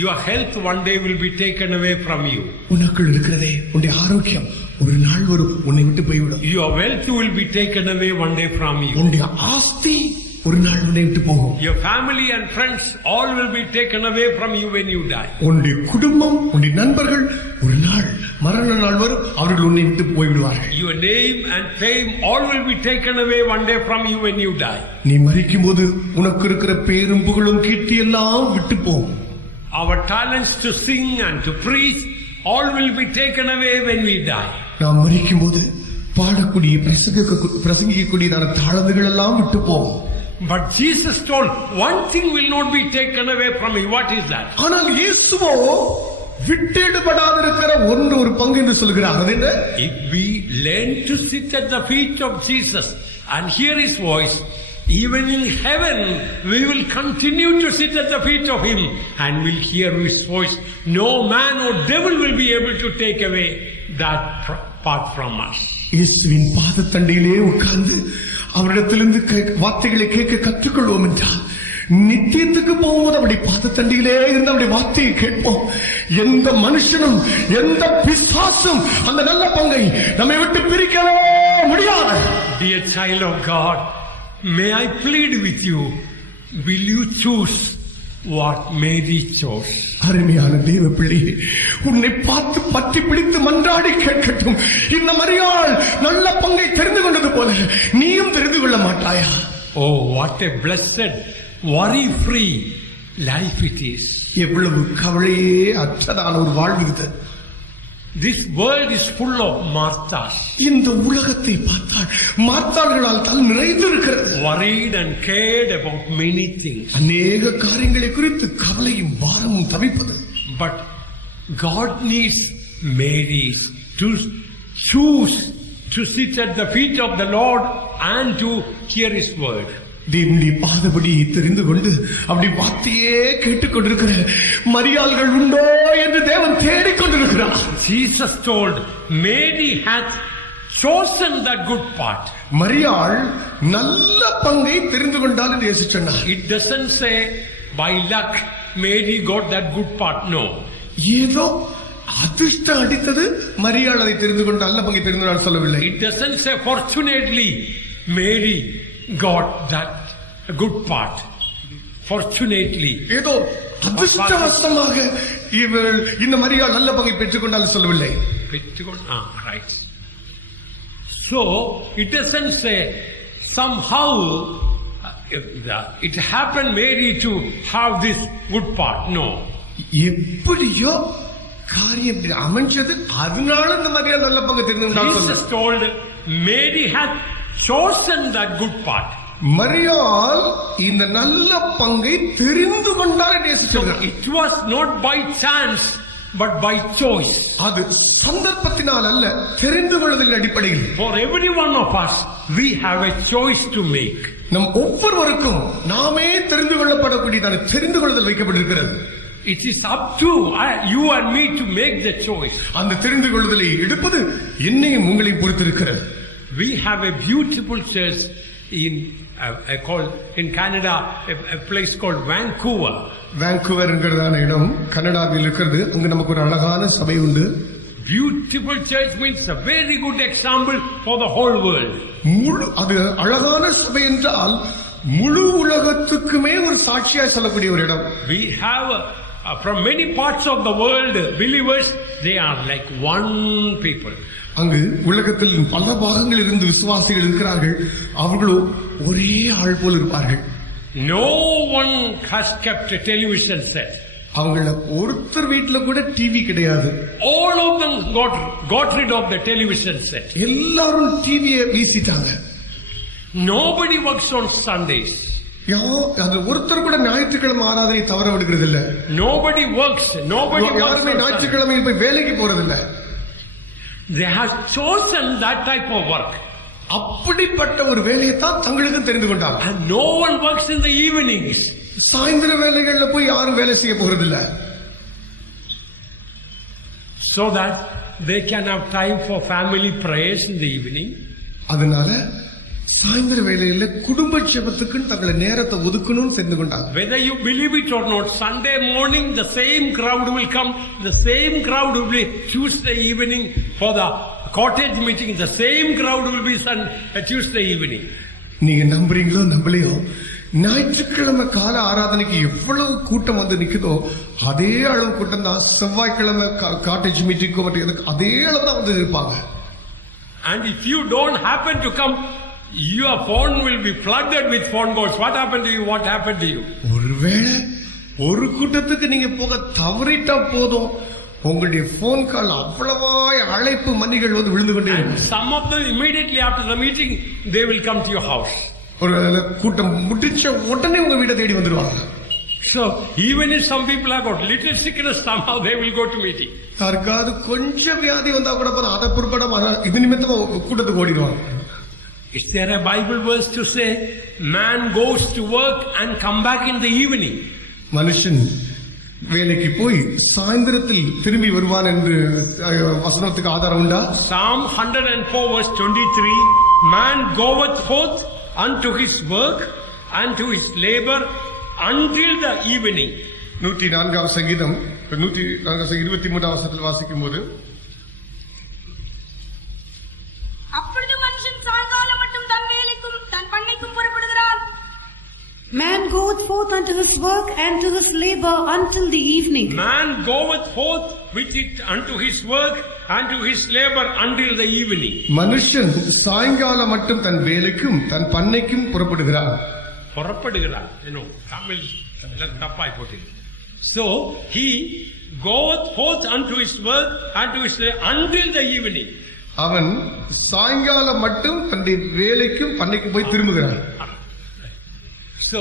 Your health one day will be taken away from you. உனக்குள் இருக்கிறதே உன்னுடைய ஆரோக்கியம் ஒரு நாள் உன்னை விட்டு போய்விடும். Your wealth will be taken away one day from you. உன்னுடைய ஆஸ்தி ஒரு நாள் உன்னை விட்டு போகும். Your family and friends all will be taken away from you when you die. உன்னுடைய குடும்பம், உன்னுடைய நண்பர்கள் ஒரு நாள் மரண நாள் வரும், அவர்கள் உன்னை விட்டு போய்விடுவார்கள். Your name and fame all will be taken away one day from you when you die. நீ மரிக்கும் போது உனக்கு இருக்கிற பேரும் புகழும் கீர்த்தி எல்லாம் விட்டு போகும். Our talents to sing and to preach all will be taken away when we die. நாம் மரிக்கும் போது பாடக்கூடிய பிரசங்கிக்கக்கூடியதான தாளந்துகள் எல்லாம் விட்டு போகும். But Jesus told one thing will not be taken away from me. What is that? ஆனால் இயேசுவோ விட்டெடுபடாதிருக்கிற ஒரு பங்கு என்று சொல்கிறார். அது என்ன? If we learn to sit at the feet of Jesus and hear His voice, even in heaven we will continue to sit at the feet of Him and will hear His voice. No man or devil will be able to take away that part from us. இயேசுவின் பாதத்தண்டையிலே உட்கார்ந்து அவரிடத்திலிருந்து வார்த்தைகளை கேட்க கற்றுக்கொள்வோம் என்றால் நித்தியத்துக்கு போகும்போது அவருடைய பாதத்தண்டியிலே இருந்து அவருடைய வார்த்தையை கேட்போம். எந்த மனுஷனும் எந்த பிசாசும் அந்த நல்ல பங்கை நம்மை விட்டு பிரிக்கவே முடியாது. Dear child of God, may I plead with you, will you choose what Mary chose? அருமையான தேவ பிள்ளையே, உன்னை பார்த்து பற்றி பிடித்து மன்றாடி கேட்கட்டும். இந்த மரியாள் நல்ல பங்கை தெரிந்து கொண்டது போல நீயும் தெரிந்து கொள்ள மாட்டாயா? Oh, what a blessed, worry-free life it is. எவ்வளவு கவலையே அற்றதான ஒரு வாழ்வு இது. This world is full of Marthas. இந்த உலகத்தை பார்த்தால் மார்த்தாள்களால் தான் நிறைந்திருக்கிறது. Worried and cared about many things. அநேக காரியங்களை குறித்து கவலையும் பாரமும் தவிப்பது. But God needs Marys to choose to sit at the feet of the Lord and to hear His word. தேவனுடைய பாதபடி தெரிந்து கொண்டு அப்படி வார்த்தையே கேட்டுக்கொண்டிருக்கிற மரியாள்கள் உண்டோ என்று தேவன் தேடிக்கொண்டிருக்கிறார். Jesus told, Mary hath chosen that good part. மரியாள் நல்ல பங்கை தெரிந்து கொண்டால் என்று இயேசு சொன்னார். It doesn't say by luck Mary got that good part. No. ஏதோ அதிர்ஷ்டம் அடித்தது மரியாள் அதை தெரிந்து கொண்டு நல்ல பங்கை தெரிந்து கொண்டால் சொல்லவில்லை. It doesn't say fortunately Mary got that good part. Fortunately. ஏதோ அதிர்ஷ்டவசமாக இவள் இந்த மரியாள் நல்ல பங்கை பெற்றுக்கொண்டால் சொல்லவில்லை. Right. So it doesn't say somehow it happened Mary to have this good part. No. எப்படியோ காரியம் இப்படி அமைஞ்சது, அதனால இந்த மாதிரியா நல்ல பங்கு தெரிந்து Jesus told Mary had chosen that good part. மரியாள் இந்த நல்ல பங்கை தெரிந்து கொண்டார் என்று சொல்கிறார். It was not by chance but by choice. அது சந்தர்ப்பத்தினால் அல்ல, தெரிந்து கொள்வதின் அடிப்படையில். For every one of us we have a choice to make. நம் ஒவ்வொருவருக்கும் நாமே தெரிந்து கொள்ளப்படக்கூடியதான தெரிந்து கொள்ளுதல் வைக்கப்பட்டிருக்கிறது. It is up to you and me to make the choice. அந்த தெரிந்து கொள்ளுதலை எடுப்பது என்னையும் உங்களை பொறுத்திருக்கிறது. We have a beautiful church in Canada, a place called Vancouver. Vancouver என்கிறதான இடம் கனடாவில் இருக்கிறது. அங்கு நமக்கு ஒரு அழகான சபை உண்டு. Beautiful church means a very good example for the whole world. அது அழகான சபை என்றால் முழு உலகத்துக்குமே ஒரு சாட்சியாய் சொல்லக்கூடிய ஒரு இடம். We have from many parts of the world believers, they are like one people. அங்கு உலகத்தில் பல பாகங்களில் இருந்து விசுவாசிகள் இருக்கிறார்கள். அவர்களோ ஒரே ஆள் போல் இருப்பார்கள். No one has kept a television set. அவங்கள ஒருத்தர் வீட்டுல கூட டிவி கிடையாது. All of them got rid of the television set. எல்லாரும் டிவியை வீசிட்டாங்க. Nobody works on Sundays. அது ஒருத்தர் கூட ஞாயிற்றுக்கிழமை ஆராதனை தவற விடுகிறது இல்ல. Nobody works. யாருமே ஞாயிற்றுக்கிழமையில் போய் வேலைக்கு போறதில்லை. They have chosen that type of work. அப்படிப்பட்ட ஒரு வேலையை தான் தங்களுக்கு தெரிந்து கொண்டாங்க. And no one works in the evenings. சாயந்திர வேலைகள்ல போய் யாரும் வேலை செய்ய போறதில்லை. So that they can have time for family prayers in the evening. அதனால சாயந்திர வேளையில குடும்ப ஜெபத்துக்கு தங்களை நேரத்தை ஒதுக்கணும்னு தெரிந்து கொண்டாங்க. Whether you believe it or not, Sunday morning the same crowd will come, the same crowd will be Tuesday evening for the cottage meeting, the same crowd will be Tuesday evening. நீங்க நம்புறீங்களோ நம்பலையோ, ஞாயிற்றுக்கிழமை கால ஆராதனைக்கு எவ்வளவு கூட்டம் வந்து நிக்குதோ அதே அளவு கூட்டம் தான் செவ்வாய்க்கிழமை காட்டேஜ் மீட்டிங்க்கு அதே அளவு தான் வந்து இருப்பாங்க. And if you don't happen to come, your phone will be flooded with phone calls. What happened to you? What happened to you? ஒருவேளை ஒரு கூட்டத்துக்கு நீங்க போக தவறிட்டா போதும், உங்களுடைய போன் கால் அவ்வளவாய் அழைப்பு மணிகள் வந்து விழுந்து கொண்டே இருக்கும். Some of them immediately after the meeting they will come to your house. ஒரு கூட்டம் முடிச்ச உடனே உங்க வீட்டை தேடி வந்துருவாங்க. So even if some people have got little sickness, somehow they will go to meeting. யாருக்காவது கொஞ்சம் வியாதி வந்தா கூட போதும், அதை பொறுப்பட இது நிமித்தமா கூட்டத்துக்கு ஓடிடுவாங்க. Is there a Bible verse to say man goes to work and come back in the evening? மனுஷன் வேலைக்கு போய் சாயந்திரத்தில் திரும்பி வருவான் என்று வசனத்துக்கு ஆதாரம் உண்டா? Psalm 104 verse 23, man goeth forth unto his work and to his labor until the evening. 104 சங்கீதம் 23 வசனத்தில் வாசிக்கும் போது, அப்பொழுது மனுஷன் சாயங்காலம் மட்டும் தன் வேலைக்கும் தன் பண்ணைக்கும் புறப்படுகிறான். Man goeth forth unto his work and to his labor until the evening. Man goeth forth with it unto his work and to his labor until the evening. மனுஷன் சாயங்காலம் மட்டும் தன் வேலைக்கும் தன் பண்ணைக்கும் புறப்படுகிறான். புறப்படுகிறான், தமிழ் தப்பாய் போட்டு. So he goeth forth unto his work and to his labor until the evening. அவன் சாயங்காலம் மட்டும் தன்னுடைய வேலைக்கும் பண்ணைக்கும் போய் திரும்புகிறான். So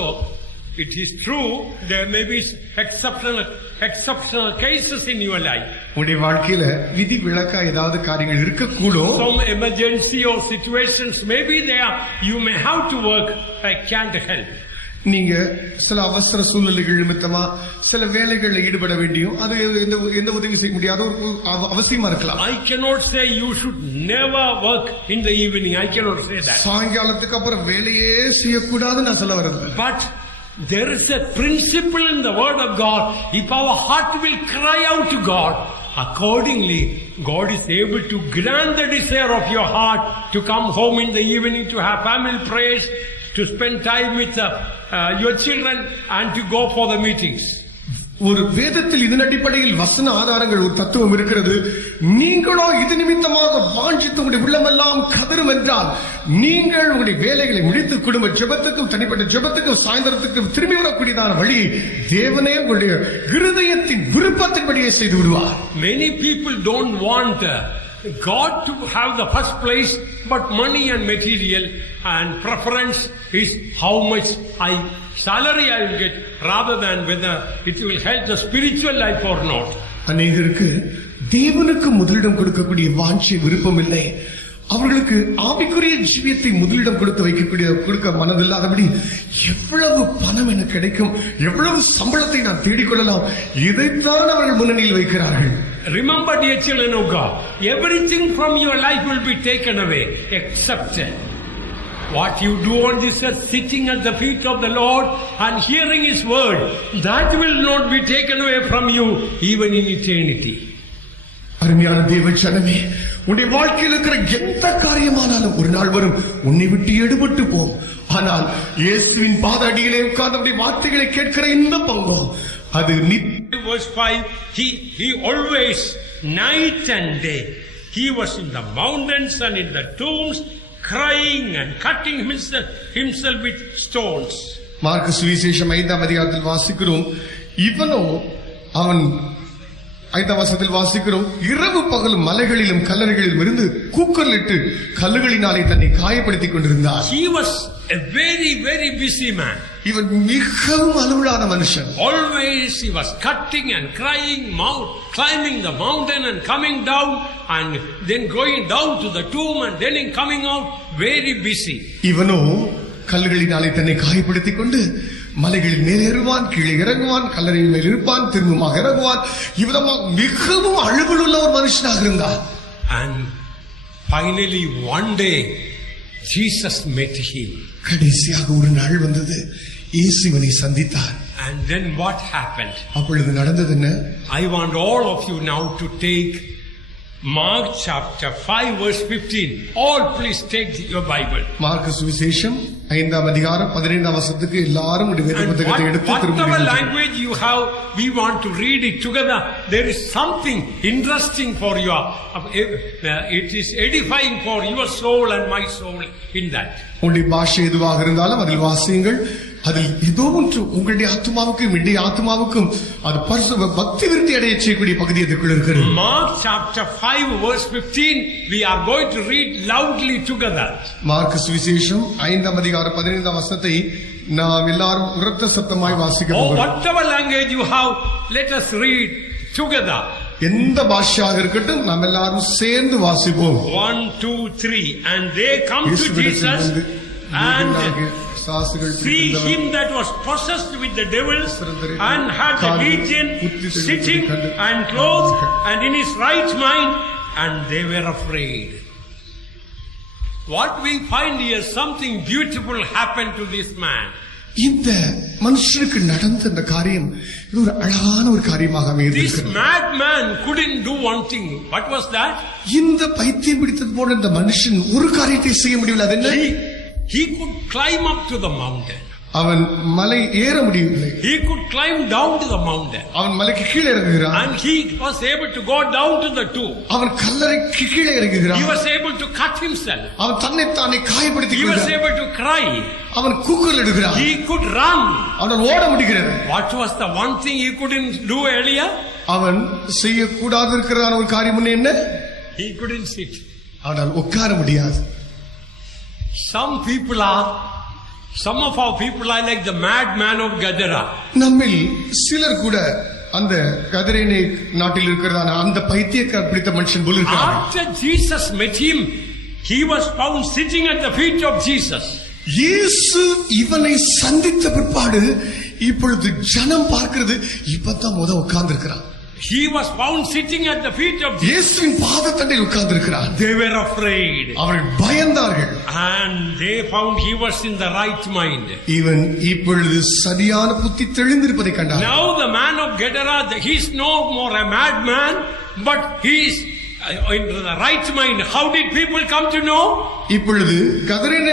it is true there may be exceptional cases in your life. உங்களுடைய வாழ்க்கையில விதி விலக்கா ஏதாவது காரியங்கள் இருக்கக்கூடும். Some emergency or situations maybe there you may have to work. I can't help. நீங்க சில அவசர சூழ்நிலைகள் நிமித்தமா சில வேலைகளில் ஈடுபட வேண்டியும் அது எந்த உதவி செய்ய முடியாத ஒரு அவசியமா இருக்கலாம். I cannot say you should never work in the evening. I cannot say that. சாயங்காலத்துக்கு அப்புறம் வேலையே செய்யக்கூடாது நான் சொல்ல வரது. But there is a principle in the word of God. If our heart will cry out to God, accordingly God is able to grant the desire of your heart to come home in the evening, to have family prayers, to spend time with your children and to go for the meetings. ஒரு வேதத்தில் இதன் அடிப்படையில் வசன ஆதாரங்கள் ஒரு தத்துவம் இருக்கிறது. நீங்களோ இது நிமித்தமாக வாஞ்சித்து உங்களுடைய உள்ளமெல்லாம் கதறும் என்றால் நீங்கள் உங்களுடைய வேலைகளை முடித்து குடும்ப ஜெபத்துக்கும் தனிப்பட்ட ஜெபத்துக்கும் சாயந்தரத்துக்கும் திரும்பி வரக்கூடியதான வழி தேவனே உங்களுடைய இருதயத்தின் விருப்பத்தின்படியே செய்து விடுவார். Many people don't want God to have the first place, but money and material and preference is how much salary I will get, rather than whether it will help the spiritual life or not. அநேகருக்கு தேவனுக்கு முதலிடம் கொடுக்கக்கூடிய வாஞ்சி விருப்பம் இல்லை. அவர்களுக்கு ஆவிக்குரிய ஜீவியத்தை முதலிடம் கொடுக்க மனதில்லாதபடி எவ்வளவு பணம் எனக்கு கிடைக்கும், எவ்வளவு சம்பளத்தை நான் தேடிக்கொள்ளலாம், இதைத்தான் அவர்கள் முன்னணியில் வைக்கிறார்கள். Remember, dear children of God, everything from your life will be taken away except what you do on this earth, sitting at the feet of the Lord and hearing His word. That will not be taken away from you even in eternity. அருமையான தேவ ஜனமே, உன்னுடைய வாழ்க்கையில் இருக்கிற எந்த காரியமானாலும் ஒரு நாள் வரும் உன்னை விட்டு எடுபட்டு போம். ஆனால் இயேசுவின் பாத அடியிலே உட்கார்ந்து அவருடைய வார்த்தைகளை கேட்கிற இந்த பங்கம் அது Verse 5, he always, night and day, he was in the mountains and in the tombs, crying and cutting himself with stones. Mark சுவிசேஷம் 5ஆம் அதிகாரத்தில் வாசிக்கிறோம், இவனோ அவன் 5ஆம் வசனத்தில் வாசிக்கிறோம், இரவு பகல் மலைகளிலும் கல்லறைகளிலும் இருந்து கூக்குரலிட்டு கல்லுகளினாலே தன்னை காயப்படுத்திக் கொண்டிருந்தார். He was a very, very busy man. இவன் மிகவும் அலுவலான மனுஷன். Always he was cutting and crying, climbing the mountain and coming down, and then going down to the tomb and then coming out, very busy. இவனோ கல்லுகளினாலே தன்னை காயப்படுத்திக் கொண்டு மலைகளில் மேலேறுவான், கீழே இறங்குவான், கல்லறையின் மேல் இருப்பான், திரும்பமாக இறங்குவான். இவ்விதமாக மிகவும் அழுகுள்ள ஒரு மனுஷனாக இருந்தார். And finally one day Jesus met him. கடைசியாக ஒரு நாள் வந்தது, இயேசு இவனை சந்தித்தார். And then what happened? அப்பொழுது நடந்தது என்ன? I want all of you now to take Mark chapter 5 verse 15. All please take your Bible. Mark சுவிசேஷம் 5ஆம் அதிகாரம் 15ஆம் வசனத்துக்கு எல்லாரும் உங்களுடைய வேத புத்தகத்தை எடுத்து திரும்புங்கள். Whatever language you have, we want to read it together. There is something interesting for you. It is edifying for your soul and my soul in that. உங்களுடைய பாஷை எதுவாக இருந்தாலும் அதில் வாசியுங்கள். அதில் ஏதோ ஒன்று உங்களுடைய ஆத்மாவுக்கும் என்னுடைய ஆத்மாவுக்கும் அது பரிசுத்த பக்தி விருத்தி அடைய செய்யக்கூடிய பகுதி அதுக்குள்ள இருக்கிறது. Mark chapter 5 verse 15, we are going to read loudly together. Mark சுவிசேஷம் 5ஆம் அதிகாரம் 15ஆம் வசனத்தை நாம் எல்லாரும் உரத்த சத்தமாய் வாசிக்க போகிறோம். Whatever language you have, let us read together. எந்த பாஷையாக இருக்கட்டும் நாம் எல்லாரும் சேர்ந்து வாசிப்போம். 1 2 3. And they come to Jesus and see him that was possessed with the devils and had the legion, sitting and clothed and in his right mind, and they were afraid. What we find here, something beautiful happened to this man. இந்த மனுஷனுக்கு நடந்த இந்த காரியம் இது ஒரு அழகான ஒரு காரியமாக அமைந்தது. This madman couldn't do one thing. What was that? இந்த பைத்தியம் பிடித்தது போல இந்த மனுஷன் ஒரு காரியத்தை செய்ய முடியவில்லை. அது என்ன? He could climb up to the mountain. அவன் மலை ஏற முடியவில்லை. He could climb down to the mountain. அவன் மலைக்கு கீழே இறங்குகிறான். And he was able to go down to the tomb. அவன் கல்லறைக்கு கீழே இறங்குகிறான். He was able to cut himself. அவன் தன்னை தானே காயப்படுத்திக் He was கொண்டான். able to cry. அவன் கூக்குரலிடுகிறான். He could run. அவன் ஓட முடிகிறது. What was the one thing he couldn't do earlier? அவன் செய்யக்கூடாது இருக்கிறதான ஒரு காரியம் என்ன? He couldn't sit. அவனால் உட்கார முடியாது. Some of our people are like the madman of Gadara. நம்மில் சிலர் கூட அந்த கதரேனை நாட்டில் இருக்கிறதான அந்த பைத்தியக்கார பிடித்த மனுஷன் போல இருக்கிறார். After Jesus met him, he was found sitting at the feet of Jesus. இயேசு இவனை சந்தித்த பிற்பாடு இப்பொழுது ஜனம் பார்க்கிறது இப்பதான் உட்கார்ந்து இருக்கிறான். He was found sitting at the feet of Jesus. இயேசுவின் பாதத்தண்டையில் உட்கார்ந்து இருக்கிறான். They were afraid. அவர்கள் பயந்தார்கள். And they found he was in the right mind. இவன் இப்பொழுது சரியான புத்தி தெளிந்திருப்பதை கண்டார். Now the man of Gadara, he is no more a madman, but he is in the right mind. How did people come to know? இப்பொழுது கதரேன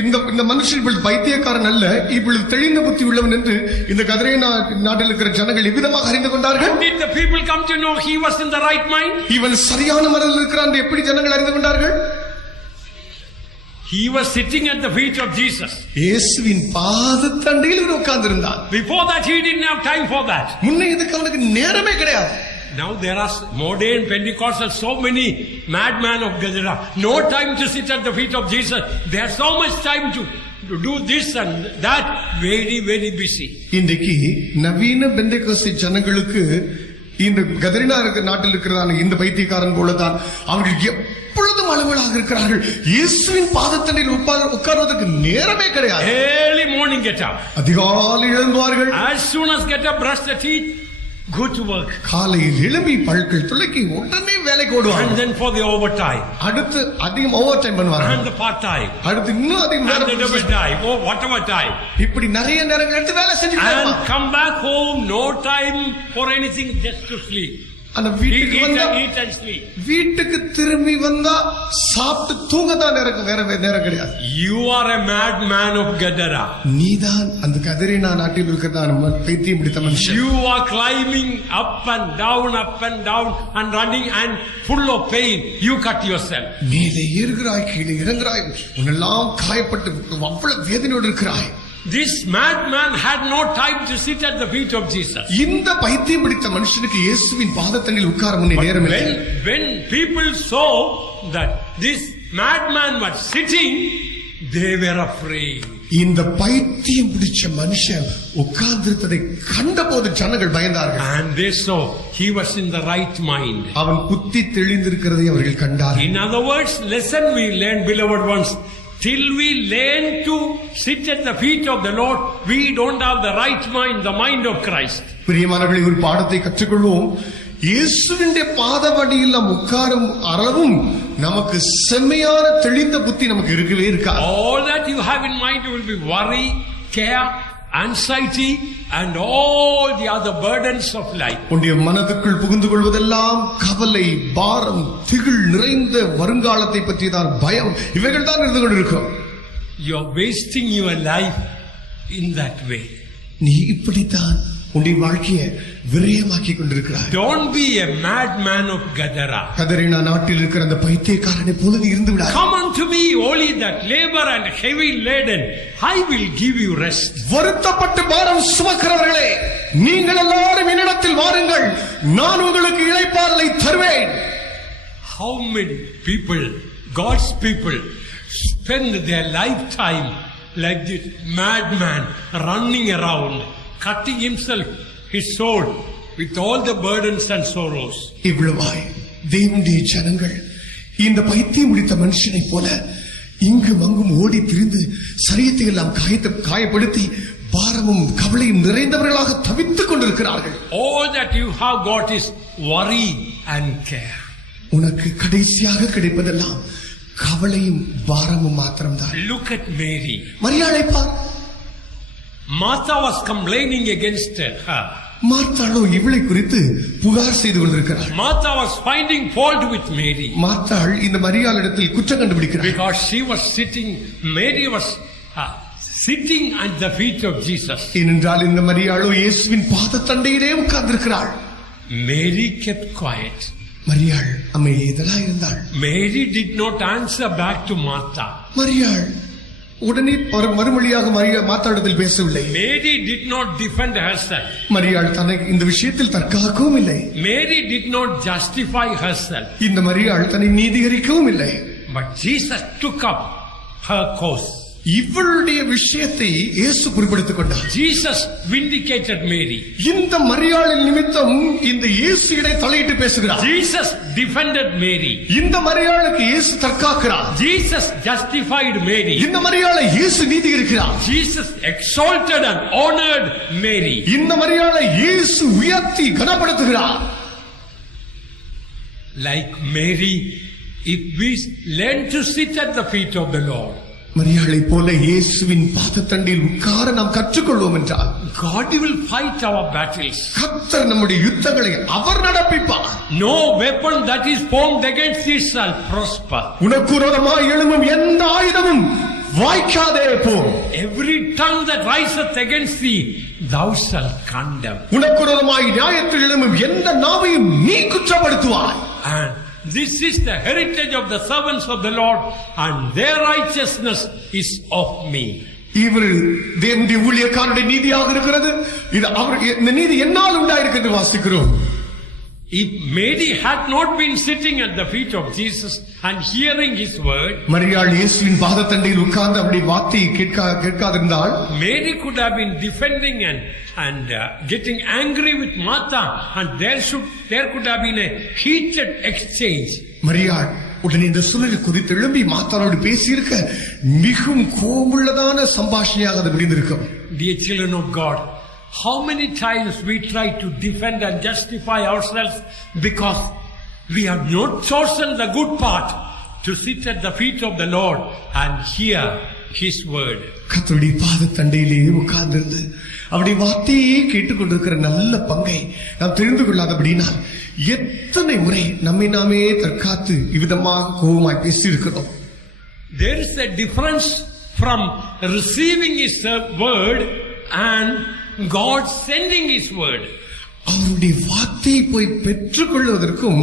இந்த மனுஷன் இப்பொழுது பைத்தியக்காரன் அல்ல, இப்பொழுது தெளிந்த புத்தி உள்ளவன் என்று இந்த கதரேன நாட்டில் இருக்கிற ஜனங்கள் எவ்விதமாக அறிந்து கொண்டார்கள்? How did the people come to know he was in the right mind? இவன் சரியான மனதில் இருக்கிறான் என்று எப்படி ஜனங்கள் அறிந்து கொண்டார்கள்? He was sitting at the feet of Jesus. இயேசுவின் பாதத்தண்டையில் இவர் உட்கார்ந்திருந்தான். Before that he didn't have time for that. முன்னே இதுக்கு அவனுக்கு நேரமே கிடையாது. Now there are modern Pentecostals, so many madmen of Gadara. No time to sit at the feet of Jesus. They have so much time to do this and that. Very, very busy. இன்றைக்கு நவீன பெந்தேகோஸ்தே ஜனங்களுக்கு இந்த கதரினா நாட்டில் இருக்கிறதான இந்த பைத்தியக்காரன் போலதான் அவர்கள் எப்பொழுதும் அளவலாக இருக்கிறார்கள். இயேசுவின் பாதத்தண்டையில் உட்கார்வதற்கு நேரமே கிடையாது. Early morning get up. அதிகாலை எழும்புவார்கள். As soon as get up, brush the teeth, go to work. காலையில் எழும்பி பல்கள் துலக்கி உடனே வேலைக்கு ஓடுவாங்க. And then for the overtime. அடுத்து அதிகம் ஓவர் டைம் பண்ணுவாங்க. And the part time. அடுத்து இன்னும் அதிகம் and the double time. Oh, whatever time. இப்படி நிறைய நேரங்கள் எடுத்து வேலை செஞ்சுட்டு and come back home, no time for anything, just to sleep. அந்த வீட்டுக்கு வந்தா eat and sleep. வீட்டுக்கு திரும்பி வந்தா சாப்பிட்டு தூங்க தான் நேரம், வேற நேரம் கிடையாது. You are a mad man of Gadara. நீதான் அந்த கதரேனா நாட்டில் இருக்கிறதான பைத்தியம் பிடித்த மனுஷன். You are climbing up and down and running and full of pain. You cut yourself. மேலே ஏறுகிறாய், கீழே இறங்குகிறாய், உன்னெல்லாம் காயப்பட்டு அவ்வளவு வேதனையோடு இருக்கிறாய். This madman had no time to sit at the feet of Jesus. இந்த பைத்தியம் பிடித்த மனுஷனுக்கு இயேசுவின் பாதத்தண்டையில் உட்கார முன்னே நேரம் இல்லை. When people saw that this madman was sitting, they were afraid. இந்த பைத்தியம் பிடிச்ச மனுஷன் உட்கார்ந்திருந்ததை கண்டபோது ஜனங்கள் பயந்தார்கள். And they saw he was in the right mind. அவன் புத்தி தெளிந்திருக்கிறதை அவர்கள் கண்டார்கள். In other words, lesson we learned, beloved ones. Till we learn to sit at the feet of the Lord, we don't have the right mind, the mind of Christ. பிரியமானவர்களே, ஒரு பாடத்தை கற்றுக்கொள்வோம். இயேசுவின் பாதபடியில் நாம் உட்காரும் அளவும் நமக்கு செம்மையான தெளிந்த புத்தி நமக்கு இருக்கவே இருக்காது. All that you have in mind will be worry, care, anxiety and all the other burdens of life. உன்னுடைய மனதுக்குள் புகுந்து கொள்வதெல்லாம் கவலை, பாரம், திகில் நிறைந்த வருங்காலத்தை பற்றியதான் பயம், இவைகள் தான் இருந்து கொண்டிருக்கும். You are wasting your life in that way. நீ இப்படித்தான் உன்னுடைய வாழ்க்கையை விரயமாக்கி கொண்டிருக்கிறாய். Don't be a madman of Gadara. கதரேனா நாட்டில் இருக்கிற அந்த பைத்தியக்காரனை போல நீ இருந்து விடாதே. Come unto me, all ye that labor and heavy laden, I will give you rest. வருத்தப்பட்டு பாரம் சுமக்கிறவர்களே, நீங்கள் எல்லாரும் என்னிடத்தில் வாருங்கள், நான் உங்களுக்கு இளைப்பாறலை தருவேன். How many people, God's people, spend their lifetime like this madman running around, cutting himself, his soul, with all the burdens and sorrows. இவ்வளவாய் தேவனுடைய ஜனங்கள் இந்த பைத்தியம் முடித்த மனுஷனை போல இங்கும் அங்கும் ஓடி திரிந்து சரீரத்தை எல்லாம் காயப்படுத்தி பாரமும் கவலையும் நிறைந்தவர்களாக தவித்துக் கொண்டிருக்கிறார்கள். All that you have got is worry and care. உனக்கு கடைசியாக கிடைப்பதெல்லாம் கவலையும் பாரமும் மாத்திரம்தான். Look at Mary. மரியாளை பார். Martha was complaining against her. மார்த்தாளோ இவளை குறித்து புகார் செய்து கொண்டிருக்கிறாள். Martha was finding fault with Mary. மார்த்தாள் இந்த மரியாளிடத்தில் குற்றம் கண்டுபிடிக்கிறாள். Because she was sitting, Mary was sitting at the feet of Jesus. ஏனென்றால் இந்த மரியாளோ இயேசுவின் பாதத்தண்டையிலே உட்கார்ந்திருக்கிறாள். Mary kept quiet. மரியாள் அமைதியாக இருந்தாள். Mary did not answer back to Martha. மரியாள் உடனே மறுமொழியாக மார்த்தாளிடத்தில் பேசவில்லை. Mary did not defend herself. மரியாள் தன்னை இந்த விஷயத்தில் தற்காக்கவும் இல்லை. Mary did not justify herself. இந்த மரியாள் தன்னை நீதிகரிக்கவும் இல்லை. But Jesus took up her cause. இவளுடைய விஷயத்தை இயேசு குறிப்பிட்டுக் கொண்டார். Jesus vindicated Mary. இந்த மரியாளின் நிமித்தம் இந்த இயேசு இடை தலையிட்டு பேசுகிறார். Jesus defended Mary. இந்த மரியாளுக்கு இயேசு தற்காக்கிறார். Jesus justified Mary. இந்த மரியாளை இயேசு நீதிகரிக்கிறார். Jesus exalted and honored Mary. இந்த மரியாளை இயேசு உயர்த்தி கனப்படுத்துகிறார். Like Mary, if we learn to sit at the feet of the Lord, மரியாளை போல இயேசுவின் பாதத்தண்டில் உட்கார நாம் கற்றுக்கொள்வோம் என்றால் God will fight our battles. கர்த்தர் நம்முடைய யுத்தங்களை அவர் நடப்பிப்பார். No weapon that is formed against thee shall prosper. உனக்கு விரோதமாய் எழும்பும் எந்த ஆயுதமும் வாய்க்காதே போம். Every tongue that riseth against thee thou shalt condemn. உனக்கு விரோதமாய் நியாயத்தில் எழும்பும் எந்த நாவையும் நீ குற்றப்படுத்துவாய். And this is the heritage of the servants of the Lord, and their righteousness is of me. இவர் தேவனுடைய ஊழியக்காரனுடைய நீதியாக இருக்கிறது. இது அவர் இந்த நீதி என்னால் உண்டாயிருக்கிறது வாசிக்கிறோம். If Mary had not been sitting at the feet of Jesus and hearing his word, மரியாள் இயேசுவின் பாதத்தண்டையில் உட்கார்ந்து அப்படி வார்த்தையை கேட்காதிருந்தால், Mary could have been defending and getting angry with Martha, and there could have been a heated exchange. மரியாள் உடனே இந்த சூழலை குறித்து எழும்பி மாத்தாரோடு பேசியிருக்க மிகவும் கோபமுள்ளதான சம்பாஷணையாக அது முடிந்திருக்கும். Dear children of God, how many times we try to defend and justify ourselves because we have not chosen the good part to sit at the feet of the Lord and hear His word. கர்த்தருடைய பாதத்தண்டையிலே உட்கார்ந்திருந்து அவருடைய வார்த்தையை கேட்டுக்கொண்டிருக்கிற நல்ல பங்கை நாம் தெரிந்து கொள்ளாதபடினால் எத்தனை முறை நம்மை நாமே தற்காத்து இவ்விதமாக கோபமாய் பேசியிருக்கிறோம். There is a difference from receiving His word and God sending His word. அவருடைய வார்த்தையை போய் பெற்றுக் கொள்வதற்கும்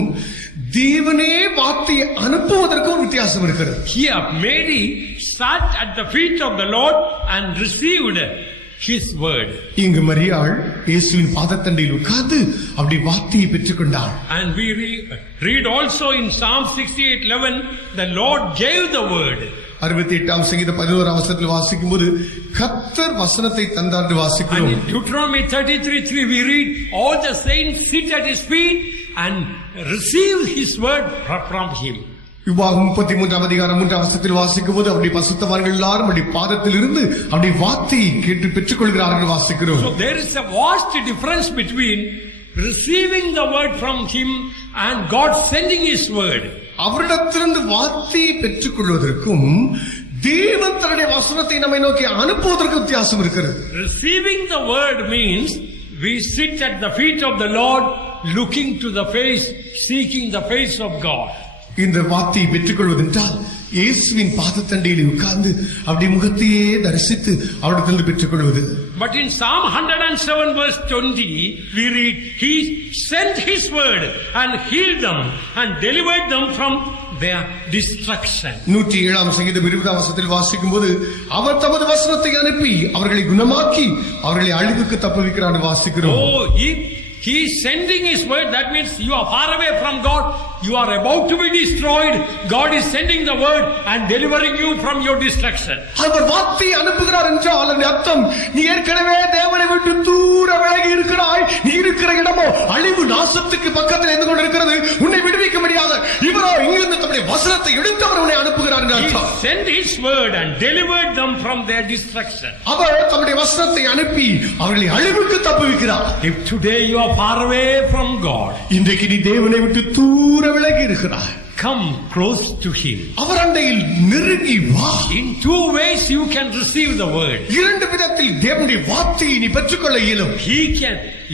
தேவனே வார்த்தையை அனுப்புவதற்கும் வித்தியாசம் இருக்கிறது. Here Mary sat at the feet of the Lord and received His word. இங்கு மரியாள் இயேசுவின் பாதத்தண்டையில் உட்கார்ந்து அவருடைய வார்த்தையை பெற்றுக்கொண்டாள். And we read also in Psalm 68:11, the Lord gave the word. 68ஆம் சங்கீதம் 11ஆம் வசனத்தில் வாசிக்கும்போது கர்த்தர் வசனத்தை தந்தார் என்று வாசிக்கிறோம். And in Deuteronomy 33:3 we read, all the saints sit at His feet and receive His word from Him. யுவாகம் 33ஆம் அதிகாரம் 3ஆம் வசனத்தில் வாசிக்கும்போது அவருடைய பரிசுத்தவான்கள் எல்லாரும் அவருடைய பாதத்தில் இருந்து அவருடைய வார்த்தையை கேட்டு பெற்றுக் கொள்கிறார்கள் வாசிக்கிறோம். So there is a vast difference between receiving the word from Him and God sending His word. அவரிடத்திலிருந்து வார்த்தையை பெற்றுக் கொள்வதற்கும் தேவன் தன்னுடைய வசனத்தை நம்மை நோக்கி அனுப்புவதற்கு வித்தியாசம் இருக்கிறது. Receiving the word means we sit at the feet of the Lord, looking to the face, seeking the face of God. இந்த வார்த்தையை பெற்றுக் கொள்வதென்றால் இயேசுவின் பாதத்தண்டையில் உட்கார்ந்து அவருடைய முகத்தையே தரிசித்து அவரிடத்திலிருந்து பெற்றுக் கொள்வது. But in Psalm 107 verse 20 we read, He sent His word and healed them and delivered them from their destruction. 107ஆம் சங்கீதம் 20ஆம் வசனத்தில் வாசிக்கும்போது அவர் தமது வசனத்தை அனுப்பி அவர்களை குணமாக்கி அவர்களை அழிவுக்கு தப்புவிக்கிறார் என்று வாசிக்கிறோம். Oh, He is sending His word. That means you are far away from God. You are about to be destroyed. God is sending the word and delivering you from your destruction. அவர் வார்த்தையை அனுப்புகிறார் என்றால் அதன் அர்த்தம் நீ ஏற்கனவே தேவனை விட்டு தூர விலகி இருக்கிறாய். நீ இருக்கிற இடமோ அழிவு நாசத்துக்கு பக்கத்தில் இருந்து கொண்டிருக்கிறது. உன்னை விடுவிக்க முடியாது. இவரோ இங்கிருந்து தம்முடைய வசனத்தை எடுத்தவர் உன்னை அனுப்புகிறார் என்று அர்த்தம். He sent His word and delivered them from their destruction. அவர் தம்முடைய வசனத்தை அனுப்பி அவர்களை அழிவுக்கு தப்புவிக்கிறார். If today you are far away from God, இன்றைக்கு நீ தேவனை விட்டு தூர விலகி இருக்கிறாய். come close to Him. அவர் அண்டையில் நெருங்கி வா. In two ways you can receive the word. இரண்டு விதத்தில் தேவனுடைய வார்த்தையை நீ பெற்றுக்கொள்ள இயலும்.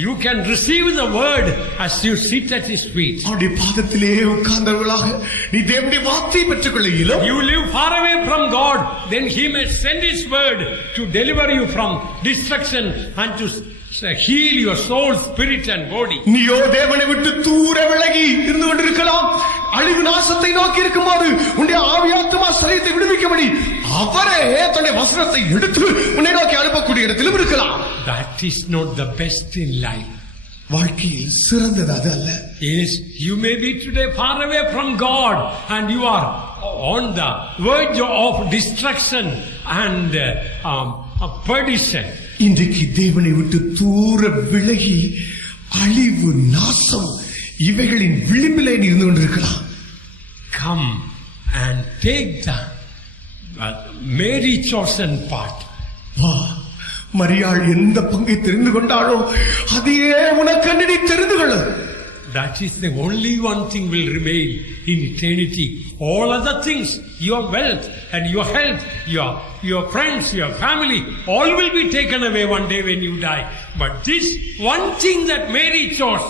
You can receive the word as you sit at His feet. அவருடைய பாதத்திலே உட்கார்ந்தவர்களாக நீ தேவனுடைய வார்த்தையை பெற்றுக்கொள்ள இயலும். You live far away from God, then He may send His word to deliver you from destruction and to heal your soul, spirit and body. நீயோ தேவனை விட்டு தூர விலகி இருந்து கொண்டிருக்கலாம். அழிவு நாசத்தை நோக்கி இருக்கும்போது உன்னுடைய ஆவியாத்மா சரீரத்தை விடுவிக்கும்படி அவரே தன்னுடைய வசனத்தை எடுத்து உன்னை நோக்கி அனுப்பக்கூடிய இடத்திலும் இருக்கலாம். That is not the best in life. வாழ்க்கையில் சிறந்தது அது அல்ல. Yes, you may be today far away from God and you are on the verge of destruction and perdition. இன்றைக்கு தேவனை விட்டு தூர விலகி அழிவு நாசம் இவைகளின் விளிம்பிலே நீ இருந்து கொண்டிருக்கலாம். Come and take the Mary chosen part. வா, மரியாள் எந்த பங்கை தெரிந்து கொண்டாளோ அதையே உனக்கு நீ தெரிந்து கொள்ள. That is the only one thing will remain in eternity. All other things, your wealth and your health, your friends, your family, all will be taken away one day when you die. But this one thing that Mary chose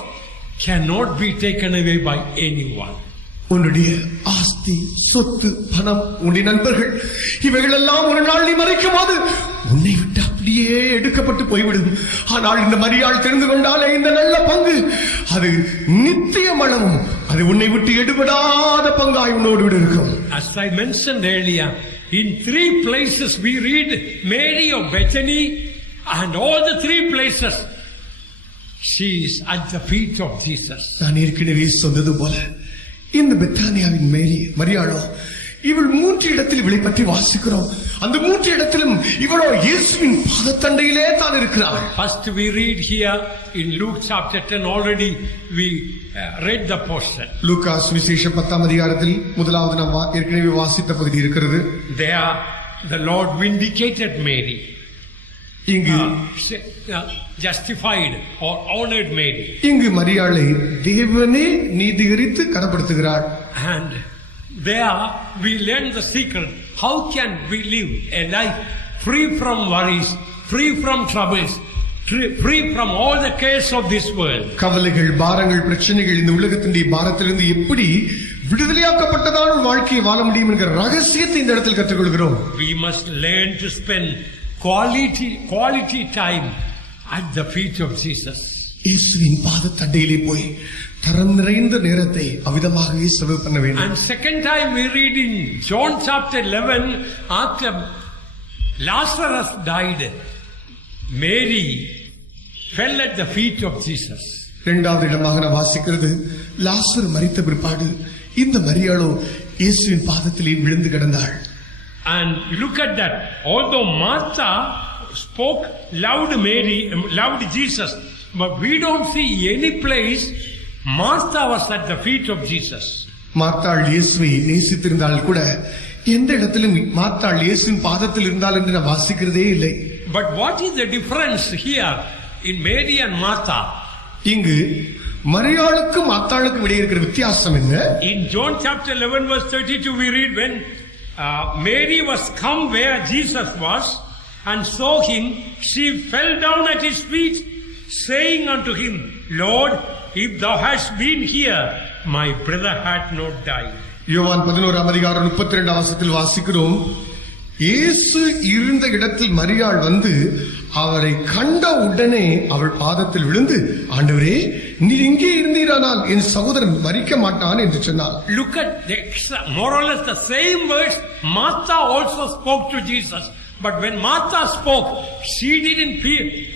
cannot be taken away by anyone. உன்னுடைய ஆஸ்தி, சொத்து, பணம், உன்னுடைய நண்பர்கள், இவைகள் எல்லாம் ஒரு நாள் நீ மறைக்கும் போது உன்னை விட்டு அப்படியே எடுக்கப்பட்டு போய்விடும். ஆனால் இந்த மரியாள் தெரிந்து கொண்டாலே இந்த நல்ல பங்கு அது நித்தியமளவும் அது உன்னை விட்டு எடுபடாத பங்காய் உன்னோடு விட இருக்கும். As I mentioned earlier, in 3 places we read Mary of Bethany, and all the 3 places she is at the feet of Jesus. நான் ஏற்கனவே சொன்னது போல இந்த பெத்தானியாவின் மேரி மரியாளோ இவள் 3 இடத்தில் இவளை பற்றி வாசிக்கிறோம். அந்த 3 இடத்திலும் இவளோ இயேசுவின் பாதத்தண்டையிலே தான் இருக்கிறாள். First we read here in Luke chapter 10, already we read the portion. Lucas விசேஷம் 10ஆம் அதிகாரத்தில் முதலாவது நாம் ஏற்கனவே வாசித்த பகுதி இருக்கிறது. There the Lord vindicated Mary. இங்கு justified or honored Mary. இங்கு மரியாளை தேவனே நீதிகரித்து கனப்படுத்துகிறார். And there we learn the secret. How can we live a life free from worries, free from troubles, free from all the cares of this world? கவலைகள், பாரங்கள், பிரச்சனைகள், இந்த உலகத்தினுடைய பாரத்திலிருந்து எப்படி விடுதலையாக்கப்பட்டதான ஒரு வாழ்க்கையை வாழ முடியும் என்கிற ரகசியத்தை இந்த இடத்தில் கற்றுக்கொள்கிறோம். We must learn to spend quality time at the feet of Jesus. இயேசுவின் பாதத்தண்டையிலே போய் தரம் நிறைந்த நேரத்தை அவிதமாகவே செலவு பண்ண வேண்டும். And second time we read in John chapter 11, after Lazarus died, Mary fell at the feet of Jesus. இரண்டாவது இடமாக நான் வாசிக்கிறது லாசர் மரித்த பிற்பாடு இந்த மரியாளோ இயேசுவின் பாதத்திலே விழுந்து கிடந்தாள். And look at that. Although Martha spoke, loved Jesus, but we don't see any place Martha was at the feet of Jesus. மார்த்தாள் இயேசுவை நேசித்திருந்தால் கூட எந்த இடத்திலும் மார்த்தாள் இயேசுவின் பாதத்தில் இருந்தால் என்று நான் வாசிக்கிறதே இல்லை. But what is the difference here in Mary and Martha? இங்கு மரியாளுக்கும் மார்த்தாளுக்கும் இடையே இருக்கிற வித்தியாசம் என்ன? In John chapter 11 verse 32 we read, when Mary was come where Jesus was and saw him, she fell down at his feet, saying unto him, Lord, if thou hadst been here, my brother had not died. யோவான் 11ஆம் அதிகாரம் 32ஆம் வசனத்தில் வாசிக்கிறோம், இயேசு இருந்த இடத்தில் மரியாள் வந்து அவரை கண்ட உடனே அவள் பாதத்தில் விழுந்து, ஆண்டவரே, நீ இங்கே இருந்தீரானால் என் சகோதரன் மரிக்க மாட்டான் என்று சொன்னாள். Look at more or less the same words Martha also spoke to Jesus. But when Martha spoke, she didn't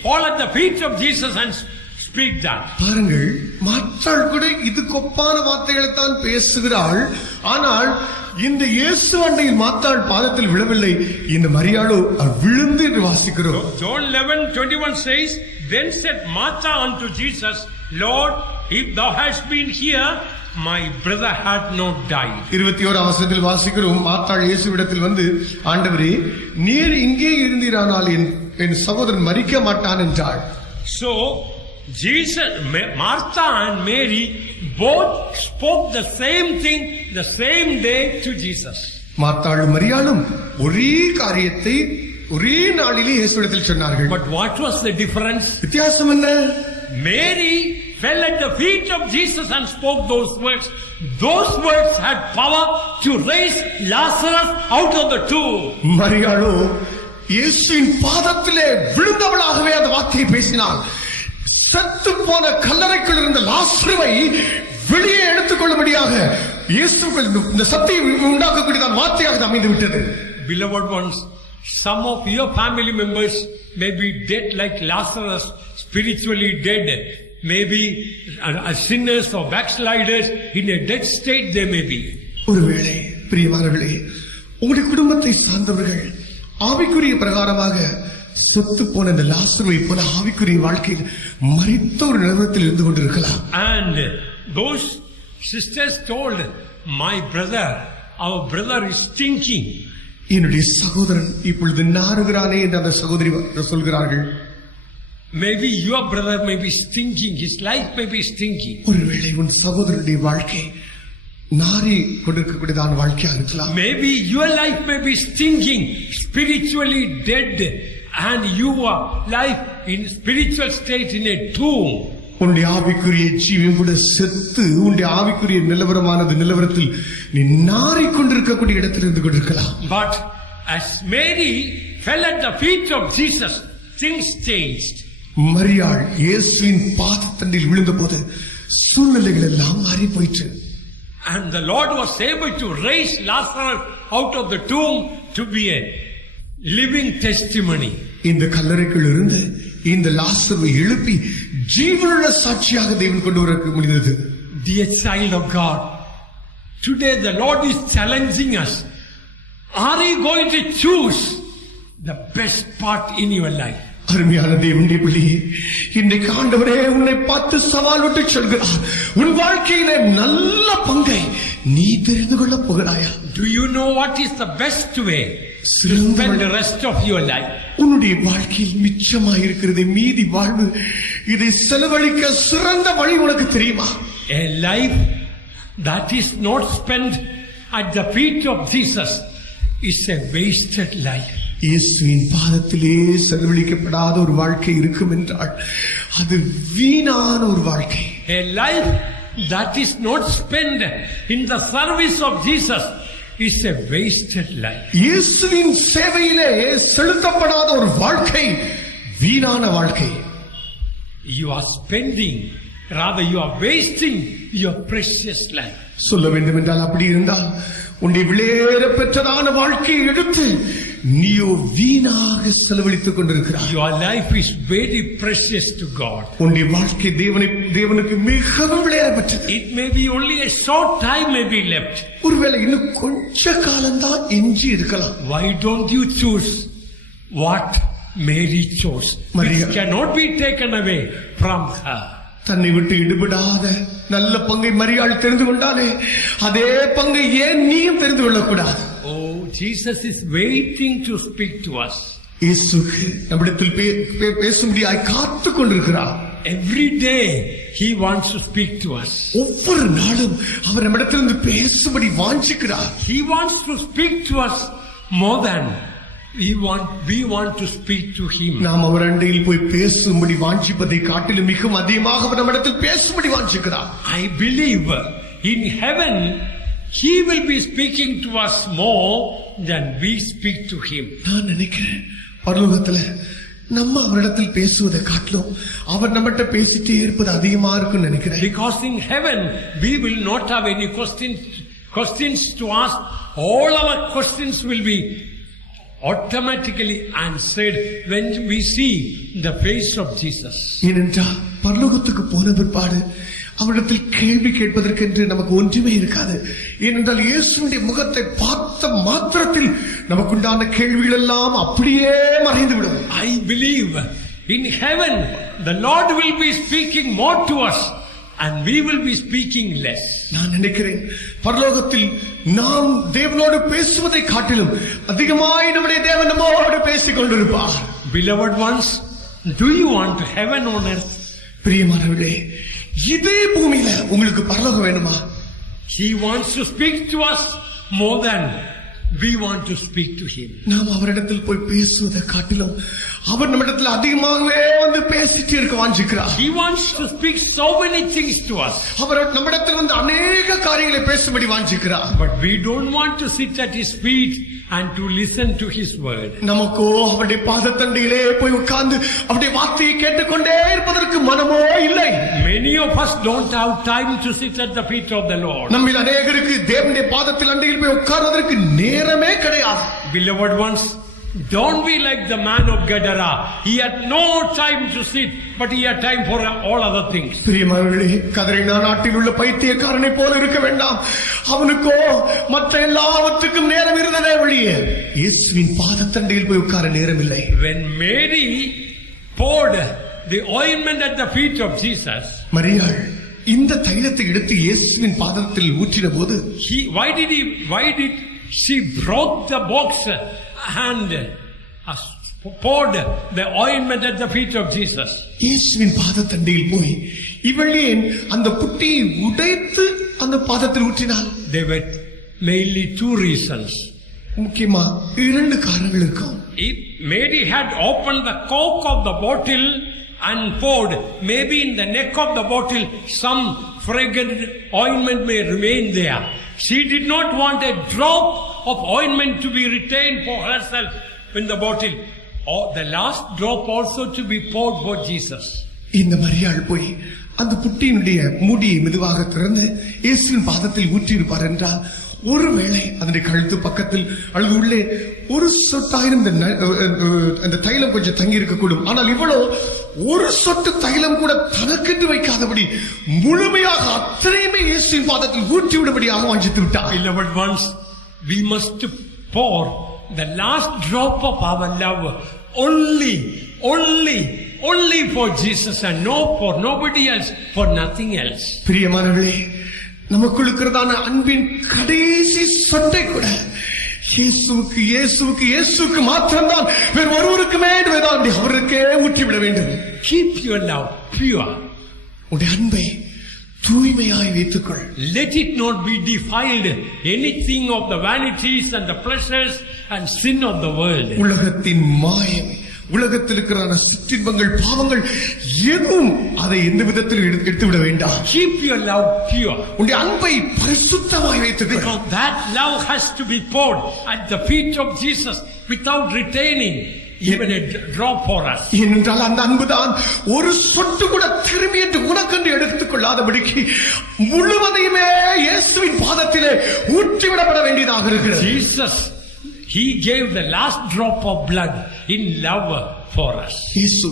fall at the feet of Jesus and speak that. பாருங்கள், மார்த்தாள் கூட இது கொப்பான வார்த்தைகளை தான் பேசுகிறாள். ஆனால் இந்த இயேசு அண்டையில் மார்த்தாள் பாதத்தில் விழவில்லை. இந்த மரியாளோ விழுந்து என்று வாசிக்கிறோம். John 11:21 says, Then said Martha unto Jesus, Lord, if thou hadst been here, my brother had not died. 21ஆம் வசனத்தில் வாசிக்கிறோம், மார்த்தாள் இயேசுவிடத்தில் வந்து, ஆண்டவரே, நீர் இங்கே இருந்தீரானால் என் சகோதரன் மரிக்க மாட்டான் என்றாள். So Jesus, Martha and Mary both spoke the same thing the same day to Jesus. மார்த்தாளும் மரியாளும் ஒரே காரியத்தை ஒரே நாளிலே இயேசுவிடத்தில் சொன்னார்கள். But what was the difference? வித்தியாசம் என்ன? Mary fell at the feet of Jesus and spoke those words. Those words had power to raise Lazarus out of the tomb. மரியாளோ இயேசுவின் பாதத்திலே விழுந்தவளாகவே அந்த வார்த்தையை பேசினாள். செத்து போன கல்லறைக்குள் இருந்த லாசருவை வெளியே எடுத்துக்கொள்ளும்படியாக இயேசுக்கள் இந்த சத்தியம் உண்டாக்கக்கூடியதான் வார்த்தையாக அமைந்து விட்டது. Beloved ones, some of your family members may be dead like Lazarus, spiritually dead. Maybe sinners or backsliders, in a dead state they may be. ஒருவேளை பிரியமானவர்களே, உங்களுடைய குடும்பத்தை சார்ந்தவர்கள் ஆவிக்குரிய பிரகாரமாக செத்து போன இந்த லாசருவை போல ஆவிக்குரிய வாழ்க்கையில் மரித்த ஒரு நிலவரத்தில் இருந்து கொண்டிருக்கலாம். And those sisters told, my brother, our brother is stinking. என்னுடைய சகோதரன் இப்பொழுது நாறுகிறானே என்று அந்த சகோதரி சொல்கிறார்கள். Maybe your brother may be stinking, his life may be stinking. ஒருவேளை உன் சகோதரனுடைய வாழ்க்கை நாரி கொண்டிருக்கக்கூடியதான வாழ்க்கையா இருக்கலாம். Maybe your life may be stinking, spiritually dead, and your life in spiritual state in a tomb. உன்னுடைய ஆவிக்குரிய ஜீவன் கூட செத்து உன்னுடைய ஆவிக்குரிய நிலவரத்தில் நீ நாறிக்கொண்டிருக்கக்கூடிய இடத்தில் இருந்து கொண்டிருக்கலாம். But as Mary fell at the feet of Jesus, things changed. மரியாள் இயேசுவின் பாதத்தண்டில் விழுந்தபோது சூழ்நிலைகள் எல்லாம் மாறி போயிற்று. And the Lord was able to raise Lazarus out of the tomb to be a living testimony. இந்த கல்லறைக்குள் இருந்து இந்த லாசருவை எழுப்பி ஜீவனுள்ள சாட்சியாக தேவன் கொண்டு வர முடிந்தது. Dear child of God, today the Lord is challenging us. Are you going to choose the best part in your life? அருமையான தேவனுடைய பிள்ளையே, இன்றைக்கு ஆண்டவரே உன்னை பார்த்து சவால் விட்டு சொல்கிறார். உன் வாழ்க்கையில நல்ல பங்கை நீ தெரிந்து கொள்ள போகிறாயா? Do you know what is the best way to spend the rest of your life? உன்னுடைய வாழ்க்கையில் மிச்சமாக இருக்கிறது மீதி வாழ்வு, இதை செலவழிக்க சிறந்த வழி உனக்கு தெரியுமா? A life that is not spent at the feet of Jesus is a wasted life. இயேசுவின் பாதத்திலே செலவழிக்கப்படாத ஒரு வாழ்க்கை இருக்கும் என்றால் அது வீணான ஒரு வாழ்க்கை. A life that is not spent in the service of Jesus is a wasted life. இயேசுவின் சேவையிலே செலுத்தப்படாத ஒரு வாழ்க்கை வீணான வாழ்க்கை. You are spending, rather you are wasting your precious life. சொல்ல வேண்டும் என்றால் அப்படி இருந்தால் உன்னை விளையேற பெற்றதான வாழ்க்கையை எடுத்து நீயோ வீணாக செலவழித்துக் கொண்டிருக்கிறாய். Your life is very precious to God. உன்னுடைய வாழ்க்கை தேவனுக்கு மிகவும் விளையேற பெற்றது. It may be only a short time may be left. ஒருவேளை இன்னும் கொஞ்ச காலம்தான் எஞ்சி இருக்கலாம். Why don't you choose what Mary chose? It cannot be taken away from her. தன்னை விட்டு இடுபடாத நல்ல பங்கை மரியாள் தெரிந்து கொண்டாலே அதே பங்கை ஏன் நீயும் தெரிந்து கொள்ளக்கூடாது? Oh, Jesus is waiting to speak to us. இயேசுக்கு நம்மிடத்தில் பேசும்படியாய் காத்துக் கொண்டிருக்கிறார். Every day he wants to speak to us. ஒவ்வொரு நாளும் அவர் நம்மிடத்திலிருந்து பேசும்படி வாஞ்சிக்கிறார். He wants to speak to us more than we want to speak to him. நாம் அவர் அண்டையில் போய் பேசும்படி வாஞ்சிப்பதை காட்டிலும் மிகவும் அதிகமாக அவர் நம்மிடத்தில் பேசும்படி வாஞ்சிக்கிறார். I believe in heaven he will be speaking to us more than we speak to him. நான் நினைக்கிறேன் பரலோகத்துல நம்ம அவரிடத்தில் பேசுவதை காட்டிலும் அவர் நம்மகிட்ட பேசிட்டே இருப்பது அதிகமா இருக்குன்னு நினைக்கிறேன். Because in heaven we will not have any questions to ask. All our questions will be automatically answered when we see the face of Jesus. ஏனென்றால் பரலோகத்துக்கு போன பிற்பாடு அவரிடத்தில் கேள்வி கேட்பதற்கென்று நமக்கு ஒன்றுமே இருக்காது. ஏனென்றால் இயேசுவின் முகத்தை பார்த்த மாத்திரத்தில் நமக்குண்டான கேள்விகள் எல்லாம் அப்படியே மறைந்துவிடும். I believe in heaven the Lord will be speaking more to us and we will be speaking less. நான் நினைக்கிறேன் பரலோகத்தில் நாம் தேவனோடு பேசுவதை காட்டிலும் அதிகமாய் நம்முடைய தேவன் நம்மோடு பேசிக் கொண்டிருப்பார். Beloved ones, do you want heaven on earth? பிரியமானவர்களே, இதே பூமியில உங்களுக்கு பரலோகம் வேணுமா? He wants to speak to us more than we want to speak to him. நாம் அவரிடத்தில் போய் பேசுவதை காட்டிலும் அவர் நம்மிடத்தில் அதிகமாகவே வந்து பேசிட்டு இருக்க வாஞ்சிக்கிறார். He wants to speak so many things to us. அவர் நம்மிடத்தில் வந்து அநேக காரியங்களை பேசும்படி வாஞ்சிக்கிறார். But we don't want to sit at his feet and to listen to his word. நமக்கோ அவருடைய பாதத்தண்டையிலே போய் உட்கார்ந்து அவருடைய வார்த்தையை கேட்டுக்கொண்டே இருப்பதற்கு மனமோ இல்லை. Many of us don't have time to sit at the feet of the Lord. நம்மில் அநேகருக்கு தேவனுடைய பாதத்தில் அண்டையில் போய் உட்கார்வதற்கு நேரமே கிடையாது. Beloved ones, don't be like the man of Gadara. He had no time to sit, but he had time for all other things. பிரியமானவர்களே, கதரைனா நாட்டில் உள்ள பைத்தியக்காரனை போல இருக்க வேண்டாம். அவனுக்கோ மற்ற எல்லாவற்றுக்கும் நேரம் இருந்ததே ஒழிய இயேசுவின் பாதத்தண்டையில் போய் உட்கார நேரம் இல்லை. When Mary poured the ointment at the feet of Jesus, மரியாள் இந்த தைலத்தை எடுத்து இயேசுவின் பாதத்தில் ஊற்றின போது why did she broke the box and poured the ointment at the feet of Jesus. இயேசுவின் பாதத்தண்டையில் போய் இவள் ஏன் அந்த புட்டியை உடைத்து அந்த பாதத்தில் ஊற்றினாள்? There were mainly two reasons. முக்கியமா 2 காரணங்கள் இருக்கும். If Mary had opened the cork of the bottle and poured, maybe in the neck of the bottle some fragrant ointment may remain there. She did not want a drop of ointment to be retained for herself in the bottle, or the last drop also to be poured for Jesus. இந்த மரியாள் போய் அந்த புட்டியினுடைய மூடியை மெதுவாக திறந்து இயேசுவின் பாதத்தில் ஊற்றியிருப்பார் என்றால், ஒருவேளை அதனுடைய கழுத்து பக்கத்தில் அல்லது உள்ளே ஒரு சொட்டாயிரம் அந்த தைலம் கொஞ்சம் தங்கி இருக்கக்கூடும். ஆனால் இவ்வளோ ஒரு சொட்டு தைலம் கூட தனக்கென்று வைக்காதபடி முழுமையாக அத்தனையுமே இயேசுவின் பாதத்தில் ஊற்றி விடும்படியாக வாஞ்சித்து விட்டார். Beloved ones, we must pour the last drop of our love only for Jesus and no for nobody else, for nothing else. பிரியமானவர்களே, நமக்குள் இருக்கிறதான அன்பின் கடைசி சொட்டை கூட இயேசுவுக்கு மாத்திரம்தான், வேறு ஒருவருக்குமே அவருக்கே ஊற்றிவிட வேண்டும். Keep your love pure. உடைய அன்பை தூய்மையாய் வைத்துக்கொள். Let it not be defiled anything of the vanities and the pleasures and sin of the world. உலகத்தின் மாயம், உலகத்தில் இருக்கிற சிற்றின்பங்கள், பாவங்கள் எதுவும் அதை எந்த விதத்தில் எடுத்து விட வேண்டாம். Keep your love pure. உன்னுடைய அன்பை பரிசுத்தமாய் வைத்துக்கொள். Because that love has to be poured at the feet of Jesus without retaining even a drop for us. ஏனென்றால் அந்த அன்புதான் ஒரு சொட்டு கூட திரும்பி என்று உனக்கென்று எடுத்துக் கொள்ளாதபடிக்கு முழுவதையுமே இயேசுவின் பாதத்திலே ஊற்றிவிடப்பட வேண்டியதாக இருக்கிறது. Jesus, He gave the last drop of blood in love for us. இயேசு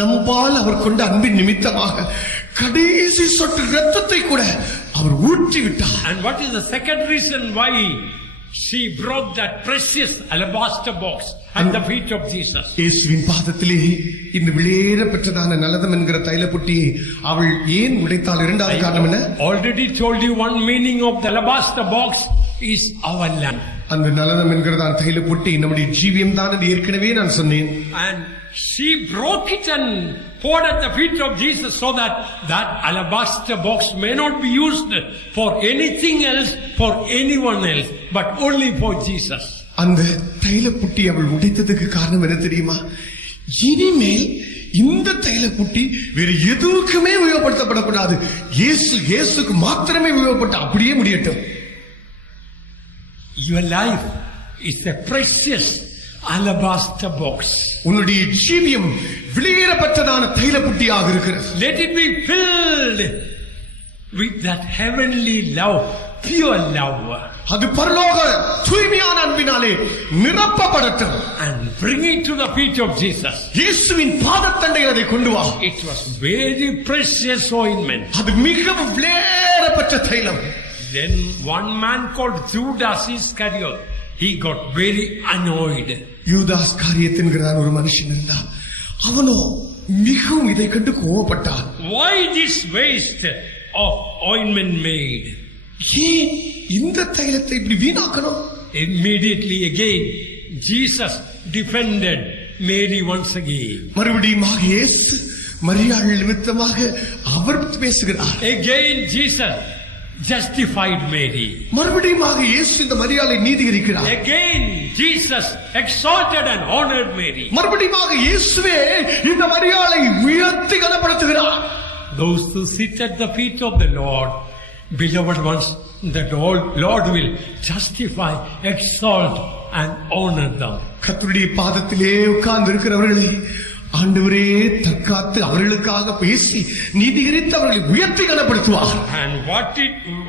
நம்மால் அவர் கொண்ட அன்பின் நிமித்தமாக கடைசி சொட்டு இரத்தத்தை கூட அவர் ஊற்றி விட்டார். And what is the second reason why she brought that precious alabaster box at the feet of Jesus? இயேசுவின் பாதத்திலே இந்த விலையேற பெற்றதான நலதம் என்கிற தைலப்புட்டியை அவள் ஏன் உடைத்தாள்? இரண்டாவது காரணம் என்ன? Already told you one meaning of the alabaster box is our land. அந்த நலதம் என்கிறதான தைலப்புட்டி நம்முடைய ஜீவியம் தான் என்று ஏற்கனவே நான் சொன்னேன். And she broke it and poured at the feet of Jesus so that that alabaster box may not be used for anything else, for anyone else, but only for Jesus. அந்த தைலப்புட்டி அவள் உடைத்ததுக்கு காரணம் என்ன தெரியுமா? இனிமேல் இந்த தைலப்புட்டி வேறு எதுக்குமே உபயோகப்படுத்தப்படக்கூடாது, இயேசுக்கு மாத்திரமே உபயோகப்பட்ட அப்படியே முடியட்டும். Your life is a precious alabaster box. உன்னுடைய ஜீவியம் விலையேறப்பட்டதான தைலப்புட்டியாக இருக்கிறது. Let it be filled with that heavenly love, pure love. அது பரலோக தூய்மையான அன்பினாலே நிரப்பப்படட்டும். And bring it to the feet of Jesus. இயேசுவின் பாதத்தண்டையில் அதை கொண்டு வா. It was very precious ointment. அது மிகவும் விலையேறப்பட்ட தைலம். Then one man called Judas Iscariot, he got very annoyed. யூதாஸ் காரியத் என்கிறான் ஒரு மனுஷன் இருந்தான். அவனோ மிகவும் இதை கண்டு கோபப்பட்டான். Why this waste of ointment made? ஏன் இந்த தைலத்தை இப்படி வீணாக்கணும்? Immediately again Jesus defended Mary once again. மறுபடியும் இயேசு மரியாள் நிமித்தமாக அவர் பேசுகிறார். Again Jesus justified Mary. மறுபடியும் இயேசு இந்த மரியாளை நீதிகரிக்கிறார். Again Jesus exalted and honored Mary. மறுபடியும் இயேசுவே இந்த மரியாளை உயர்த்தி கனப்படுத்துகிறார். Those who sit at the feet of the Lord, beloved ones, the Lord will justify, exalt and honor them. கர்த்தருடைய பாதத்திலே உட்கார்ந்து இருக்கிறவர்களை ஆண்டவரே தற்காத்து அவர்களுக்காக பேசி நீதிகரித்து அவர்களை உயர்த்தி கனப்படுத்துவார். And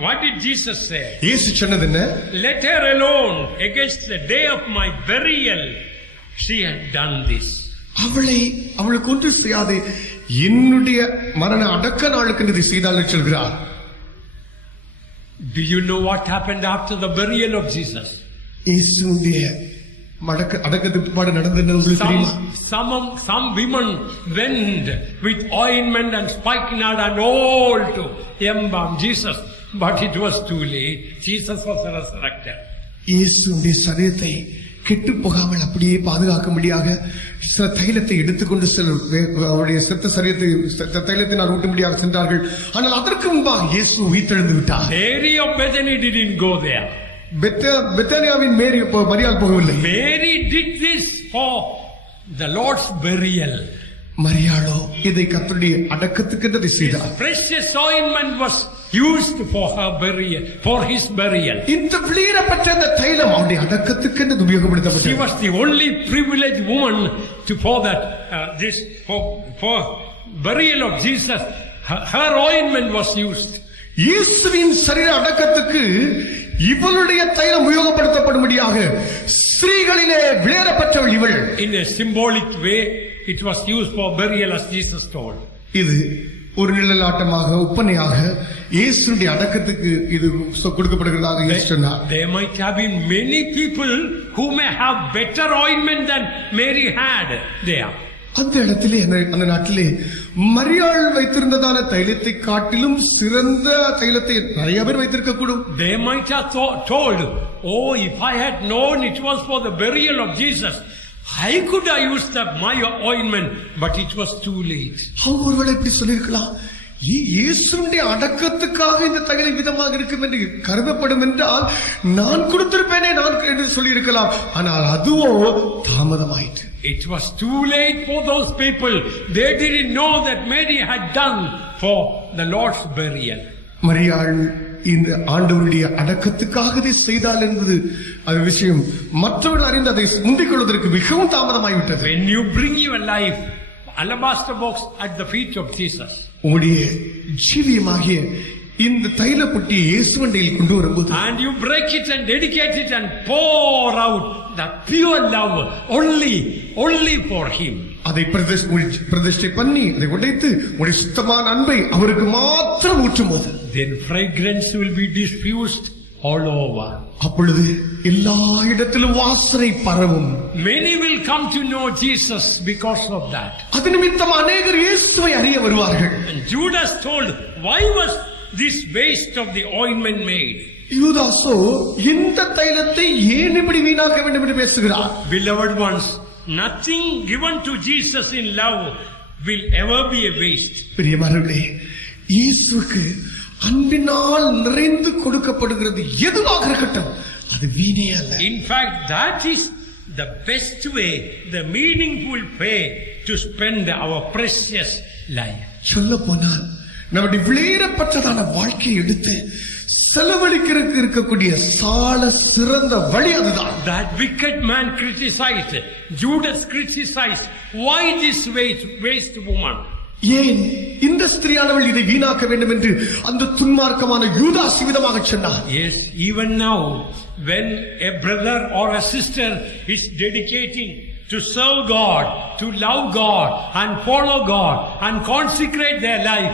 what did Jesus say? இயேசு சொன்னது என்ன? Let her alone, against the day of my burial she had done this. அவளுக்கு ஒன்று செய்யாதே, என்னுடைய மரண அடக்க நாளுக்கு இதை செய்தால் சொல்கிறார். Do you know what happened after the burial of Jesus? இயேசுவுடைய அடக்கத்துக்கு பாடு நடந்தது உங்களுக்கு தெரியுமா? Some women went with ointment and spikenard and all to embalm Jesus, but it was too late. Jesus was resurrected. இயேசுவுடைய சரீரத்தை கெட்டு போகாமல் அப்படியே பாதுகாக்கும்படியாக சில தைலத்தை எடுத்துக்கொண்டு அவருடைய செத்த சரீரத்தை தைலத்தினால் ஊட்டும்படியாக சென்றார்கள். ஆனால் அதற்கு முன்பாக இயேசு உயிர்த்தெழுந்து விட்டார். Mary of Bethany didn't go there. பெத்தானியாவின் மரியாள் போகவில்லை. Mary did this for the Lord's burial. மரியாளோ இதை கர்த்தருடைய அடக்கத்துக்கு செய்தார். Precious ointment was used for her burial, for his burial. இந்த விலையேறப்பட்ட அந்த தைலம் அவருடைய அடக்கத்துக்கு உபயோகப்படுத்தப்பட்டது. She was the only privileged woman for that for burial of Jesus. Her ointment was used. இயேசுவின் சரீர அடக்கத்துக்கு இவளுடைய தைலம் உபயோகப்படுத்தப்படும்படியாக ஸ்திரீகளிலே விலையேறப்பட்டவள் இவள். In a symbolic way, it was used for burial as Jesus told. இது ஒரு நிழலாட்டமாக ஒப்பனையாக இயேசுடைய அடக்கத்துக்கு இது கொடுக்கப்படுகிறதாக இயேசு சொன்னார். There might have been many people who may have better ointment than Mary had there. அந்த இடத்திலே அந்த நாட்டிலே மரியாள் வைத்திருந்ததான தைலத்தை காட்டிலும் சிறந்த தைலத்தை நிறைய பேர் வைத்திருக்க கூடும். They might have told, oh, if I had known it was for the burial of Jesus, I could have used my ointment, but it was too late. அவங்க ஒருவேளை இப்படி சொல்லியிருக்கலாம், இயேசுடைய அடக்கத்துக்காக இந்த தைலம் விதமாக இருக்கும் என்று கருதப்படும் என்றால் நான் கொடுத்திருப்பேனே என்று சொல்லியிருக்கலாம். ஆனால் அதுவோ தாமதமாயிற்று. It was too late for those people. They didn't know that Mary had done for the Lord's burial. மரியாள் இந்த ஆண்டவருடைய அடக்கத்துக்காக இதை செய்தால் என்பது அது விஷயம் மற்றவர்கள் அறிந்து அதை முந்திக் கொள்வதற்கு மிகவும் தாமதமாகிவிட்டது. When you bring your life alabaster box at the feet of Jesus, உங்களுடைய ஜீவியமாகிய இந்த தைல புட்டியை இயேசுவண்டையில் கொண்டு வரும்போது, and you break it and dedicate it and pour out the pure love only for him, அதை பிரதிஷ்டை பண்ணி அதை உடைத்து உடைய சுத்தமான அன்பை அவருக்கு மாத்திரம் ஊற்றும்போது, then fragrance will be diffused all over. அப்பொழுது எல்லா இடத்திலும் வாசனை பரவும். Many will come to know Jesus because of that. அது நிமித்தம் அநேகர் இயேசுவை அறிய வருவார்கள். And Judas told, why was this waste of the ointment made? யூதாசோ இந்த தைலத்தை ஏன் இப்படி வீணாக்க வேண்டும் என்று பேசுகிறார். Beloved ones, nothing given to Jesus in love will ever be a waste. பிரியமானவர்களே, இயேசுவுக்கு அன்பினால் நிறைந்து கொடுக்கப்படுகிறது எதுவாக இருக்கட்டும் அது வீணே அல்ல. In fact, that is the best way, the meaningful way to spend our precious life. சொல்ல போனால் நம்முடைய விலையேறப்பட்டதான வாழ்க்கையை எடுத்து செலவழிக்கிறதுக்கு இருக்கக்கூடிய சால சிறந்த வழி அதுதான். That wicked man criticized, Judas criticized, why this waste woman? ஏன் இந்த ஸ்திரியானவள் இதை வீணாக்க வேண்டும் என்று அந்த துன்மார்க்கமான யூதாஸ் விதமாக சொன்னார். Yes, even now when a brother or a sister is dedicating to serve God, to love God and follow God and consecrate their life,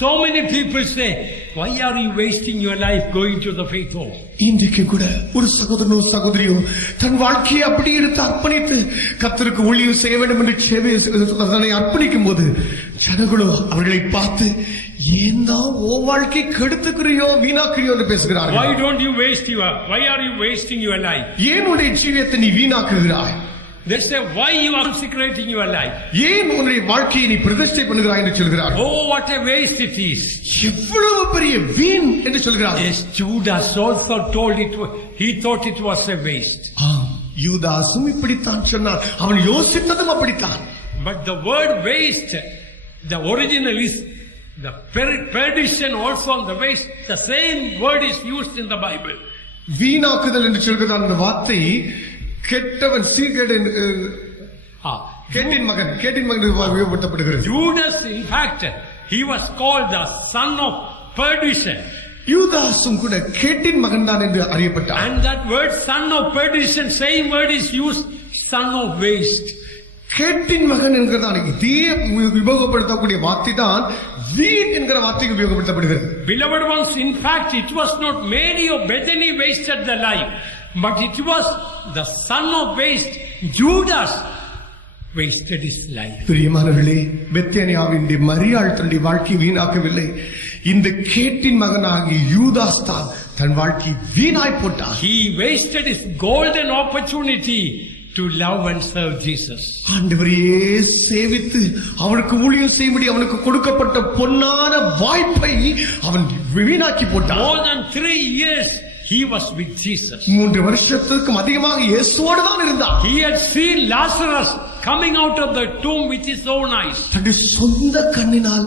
so many people say, why are you wasting your life going to the faith home? இன்றைக்கு கூட ஒரு சகோதரனோ சகோதரியோ தன் வாழ்க்கையை அப்படி எடுத்து அர்ப்பணித்து கர்த்தருக்கு ஊழியம் செய்ய வேண்டும் என்று அர்ப்பணிக்கும் போது ஜனங்களோ அவர்களை பார்த்து ஏன் தான் ஓ வாழ்க்கை கெடுத்துக்கிறியோ வீணாக்கிறியோ என்று பேசுகிறார்கள். Why are you wasting your life? ஏன் உன்னுடைய ஜீவியத்தை நீ வீணாக்குகிறாய்? They say, why you are consecrating your life? ஏன் உன்னுடைய வாழ்க்கையை நீ பிரதிஷ்டை பண்ணுகிறாய் என்று சொல்கிறார். Oh, what a waste it is. எவ்வளவு பெரிய வீண் என்று சொல்கிறார். Yes, Judas also told it. He thought it was a waste. யூதாசும் இப்படித்தான் சொன்னார். அவன் யோசித்ததும் அப்படித்தான். But the word waste, the original is the perdition also on the waste. The same word is used in the Bible. வீணாக்குதல் என்று சொல்கிற அந்த வார்த்தை கெட்டவன் சீர்கேடன் கேட்டின் மகன் உபயோகப்படுத்தப்படுகிறது. Judas, in fact, he was called the son of perdition. யூதாசும் கூட கேட்டின் மகன் தான் என்று அறியப்பட்டார். And that word son of perdition, same word is used, son of waste. கேட்டின் மகன் என்கிறதான இதே உபயோகப்படுத்தக்கூடிய வார்த்தை தான் வீண் என்கிற வார்த்தைக்கு உபயோகப்படுத்தப்படுகிறது. Beloved ones, in fact, it was not Mary of Bethany wasted the life, but it was the son of waste, Judas, wasted his life. பிரியமானவர்களே, பெத்தானியாவின் மரியாள் தன்னுடைய வாழ்க்கையை வீணாக்கவில்லை. இந்த கேட்டின் மகனாகி யூதாஸ் தான் தன் வாழ்க்கை வீணாய் போட்டான். He wasted his golden opportunity to love and serve Jesus. ஆண்டவரையே சேவித்து அவனுக்கு ஊழியம் செய்யும்படி அவனுக்கு கொடுக்கப்பட்ட பொன்னான வாய்ப்பை அவன் வீணாக்கி போட்டான். More than 3 years he was with Jesus. 3 வருஷத்துக்கும் அதிகமாக இயேசுவோடு தான் இருந்தான். He had seen Lazarus coming out of the tomb with his own eyes. தன்னுடைய சொந்த கண்ணினால்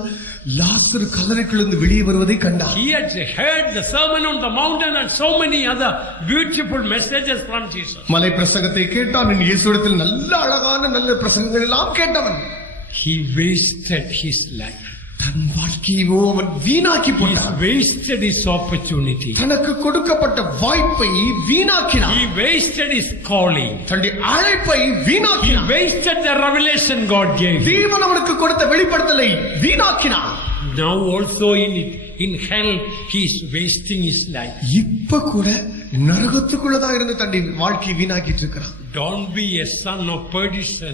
லாசரு கல்லறைக்குள்ளிருந்து வெளியே வருவதை கண்டார். He had heard the Sermon on the Mountain and so many other beautiful messages from Jesus. மலை பிரசங்கத்தை கேட்டான். இயேசுவிடத்தில் நல்ல அழகான நல்ல பிரசங்கங்கள் எல்லாம் கேட்டவன். He wasted his life. தன் வாழ்க்கையோ அவன் வீணாக்கி He போட்டான். wasted his opportunity. தனக்கு கொடுக்கப்பட்ட வாய்ப்பை வீணாக்கினான். He wasted his calling. தன்னுடைய அழைப்பை He வீணாக்கினான். wasted the revelation God gave him. தேவன் அவனுக்கு கொடுத்த வெளிப்படுத்தலை வீணாக்கினான். Now also in hell he is wasting his life. இப்ப கூட நரகத்துக்குள்ளதான் இருந்து தன்னுடைய வாழ்க்கையை வீணாக்கிட்டு இருக்கிறான். Don't be a son of perdition.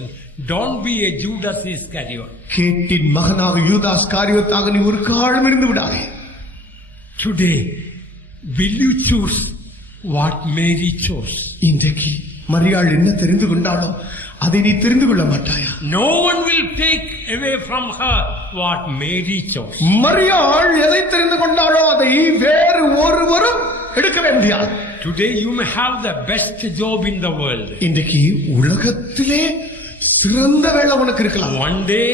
Don't be a Judas Iscariot. கேட்டின் மகனாக யூதாஸ் காரியத்தாக நீ ஒரு காலம் இருந்து விடாதே. Today, will you choose what Mary chose? இன்றைக்கு மரியாள் என்ன தெரிந்து கொண்டாலோ அதை நீ தெரிந்து கொள்ள மாட்டாயா? No one will take away from her what Mary chose. மரியாள் எதை தெரிந்து கொண்டாலோ அதை வேறு ஒருவரும் எடுக்கவே முடியாது. Today you may have the best job in the world. இன்றைக்கு உலகத்திலே சிறந்த வேலை உனக்கு இருக்கலாம். One day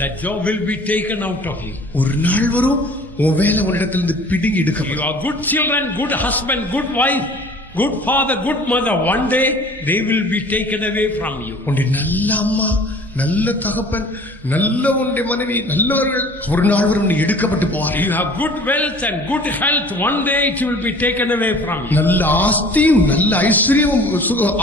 the job will be taken out of you. ஒரு நாள் வரும் உன் வேலை உன்னிடத்திலிருந்து பிடுங்கி You எடுக்கப்படும். are good children, good husband, good wife, good father, good mother. One day they will be taken away from you. உன்னுடைய நல்ல அம்மா, நல்ல தகப்பன், நல்ல உன்னுடைய மனைவி, நல்லவர்கள் ஒரு நாள் வரும் நீ எடுக்கப்பட்டு போவார். You have good wealth and good health. One day it will be taken away from you. நல்ல ஆஸ்தியும் நல்ல ஐஸ்வர்யமும்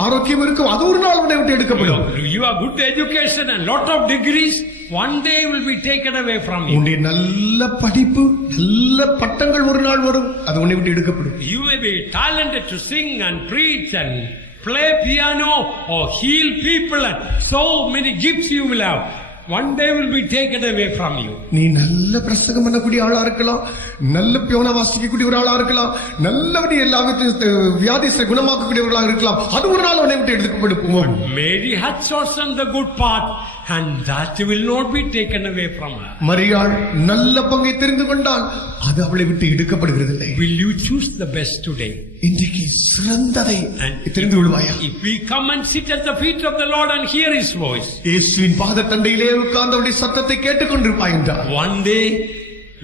ஆரோக்கியம் இருக்கும், அது ஒரு நாள் உன்னை விட்டு எடுக்கப்படும். You have good education and lot of degrees. One day will be taken away from you. உன்னுடைய நல்ல படிப்பு, நல்ல பட்டங்கள் ஒரு நாள் வரும், அது உன்னை விட்டு எடுக்கப்படும். You may be talented to sing and preach and play piano or heal people and so many gifts you will have. One day will be taken away from you. நீ நல்ல பிரசங்கம் பண்ணக்கூடிய ஆளா இருக்கலாம், நல்ல பியோனா வாசிக்கக்கூடிய ஒரு ஆளா இருக்கலாம், நல்லபடி எல்லா வியாதியை குணமாக்கக்கூடியவர்களாக இருக்கலாம், அது ஒரு நாள் உன்னை விட்டு எடுக்கப்படும். Mary had chosen the good part and that will not be taken away from her. மரியாள் நல்ல பங்கை தெரிந்து கொண்டால் அது அவளை விட்டு எடுக்கப்படுகிறதில்லை. Will you choose the best today? இன்றைக்கு சிறந்ததை தெரிந்து கொள்வாயா? If we come and sit at the feet of the Lord and hear His voice, இயேசுவின் பாதத்தண்டையிலே உட்கார்ந்து அவருடைய சத்தத்தை கேட்டுக்கொண்டிருப்பாய் என்றார். one day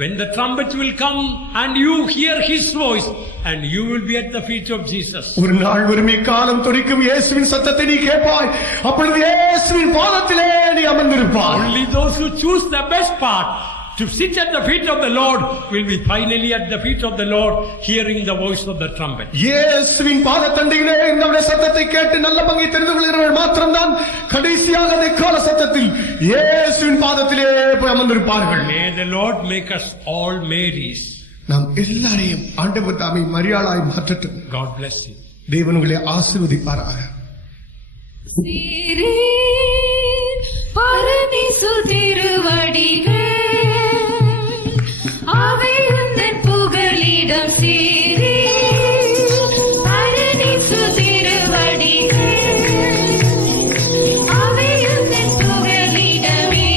when the trumpet will come and you hear His voice and you will be at the feet of Jesus. ஒரு நாள் வரும் காலம் துடிக்கும் இயேசுவின் சத்தத்தை நீ கேட்பாய், அப்பொழுது இயேசுவின் பாதத்திலே நீ அமர்ந்திருப்பாய். Only those who choose the best part to sit at the feet of the Lord will be finally at the feet of the Lord hearing the voice of the trumpet. இயேசுவின் பாதத்தண்டையிலே இந்த சத்தத்தை கேட்டு நல்ல பங்கை தெரிந்து கொள்கிறவர்கள் மாத்திரம்தான் கடைசியாக அந்த கால சத்தத்தில் இயேசுவின் பாதத்திலே போய் அமர்ந்திருப்பார்கள். May the Lord make us all Marys. நாம் எல்லாரையும் ஆண்டவர் தாமே மரியாளாய் மாற்றட்டும். God bless you. தேவன் உங்களை ஆசீர்வதிப்பாராக. பரமேசு திருவடிகள் அவை உந்தன் புகலிடம் சேரே. பரமேசு திருவடிகள் அவை உந்தன் புகலிடமே.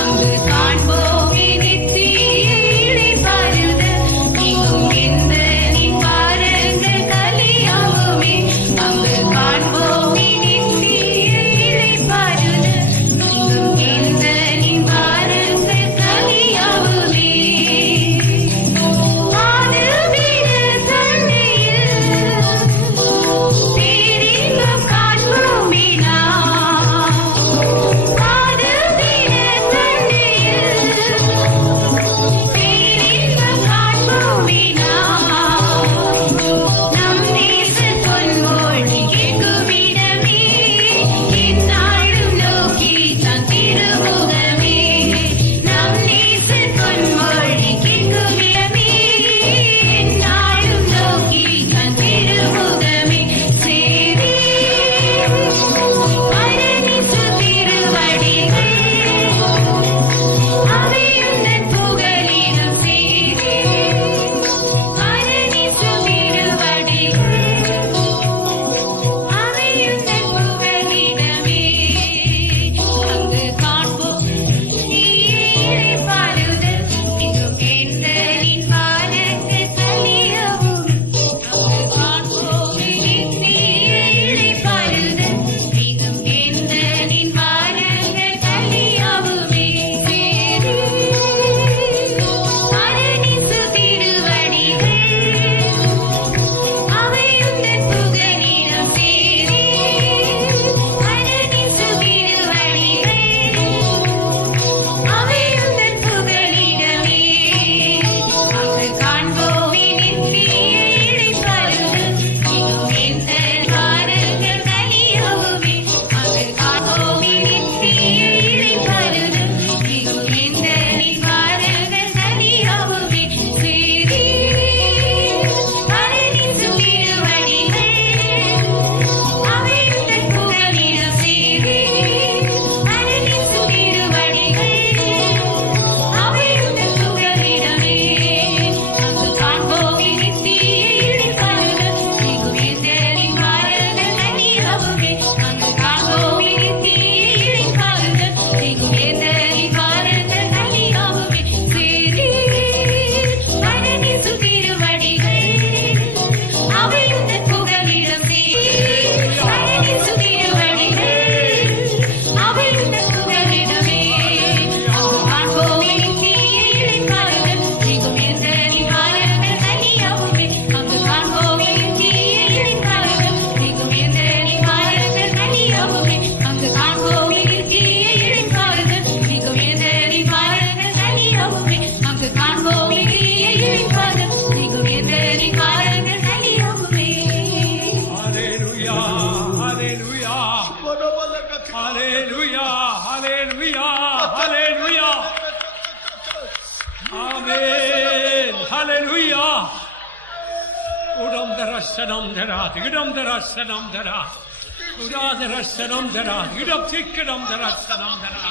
அங்கு காண்போமே நித்திய இளைப்பாறுதல். இங்கும் எந்த நின் பாரங்கள் கலியாகுமே. அங்கு காண்போமே நித்திய இளைப்பாறுதல். இங்கும் எந்த நின் Hallelujah, hallelujah, hallelujah. Amen, hallelujah. Udam darasanam dara, udam darasanam dara. Udadarasanam dara, udam tikadam darasanam dara.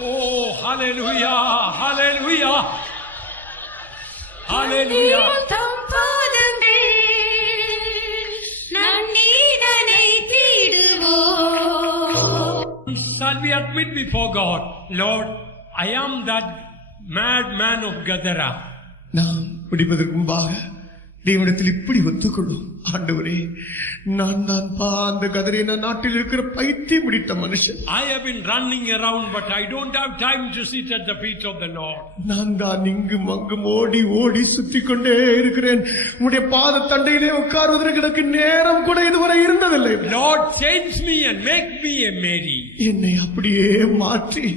Oh, hallelujah, hallelujah. Hallelujah. Shall we admit before God, Lord, I am that mad man of Gadara. நாம் முடிப்பதற்கு முன்பாக தேவனிடத்தில் இப்படி ஒத்துக்கொள்ளும். ஆண்டவரே, நான் அந்த கதரேன நாட்டில் இருக்கிற பைத்தியம் முடித்த மனுஷன். I have been running around, but I don't have time to sit at the feet of the Lord. நான் தான் இங்கும் அங்கும் ஓடி ஓடி சுத்திக் கொண்டே இருக்கிறேன். உம்முடைய பாத தண்டையிலே உட்கார்வதற்கு எனக்கு நேரம் கூட இதுவரை இருந்ததில்லை. Lord, change me and make me a Mary. என்னை அப்படியே மாற்றி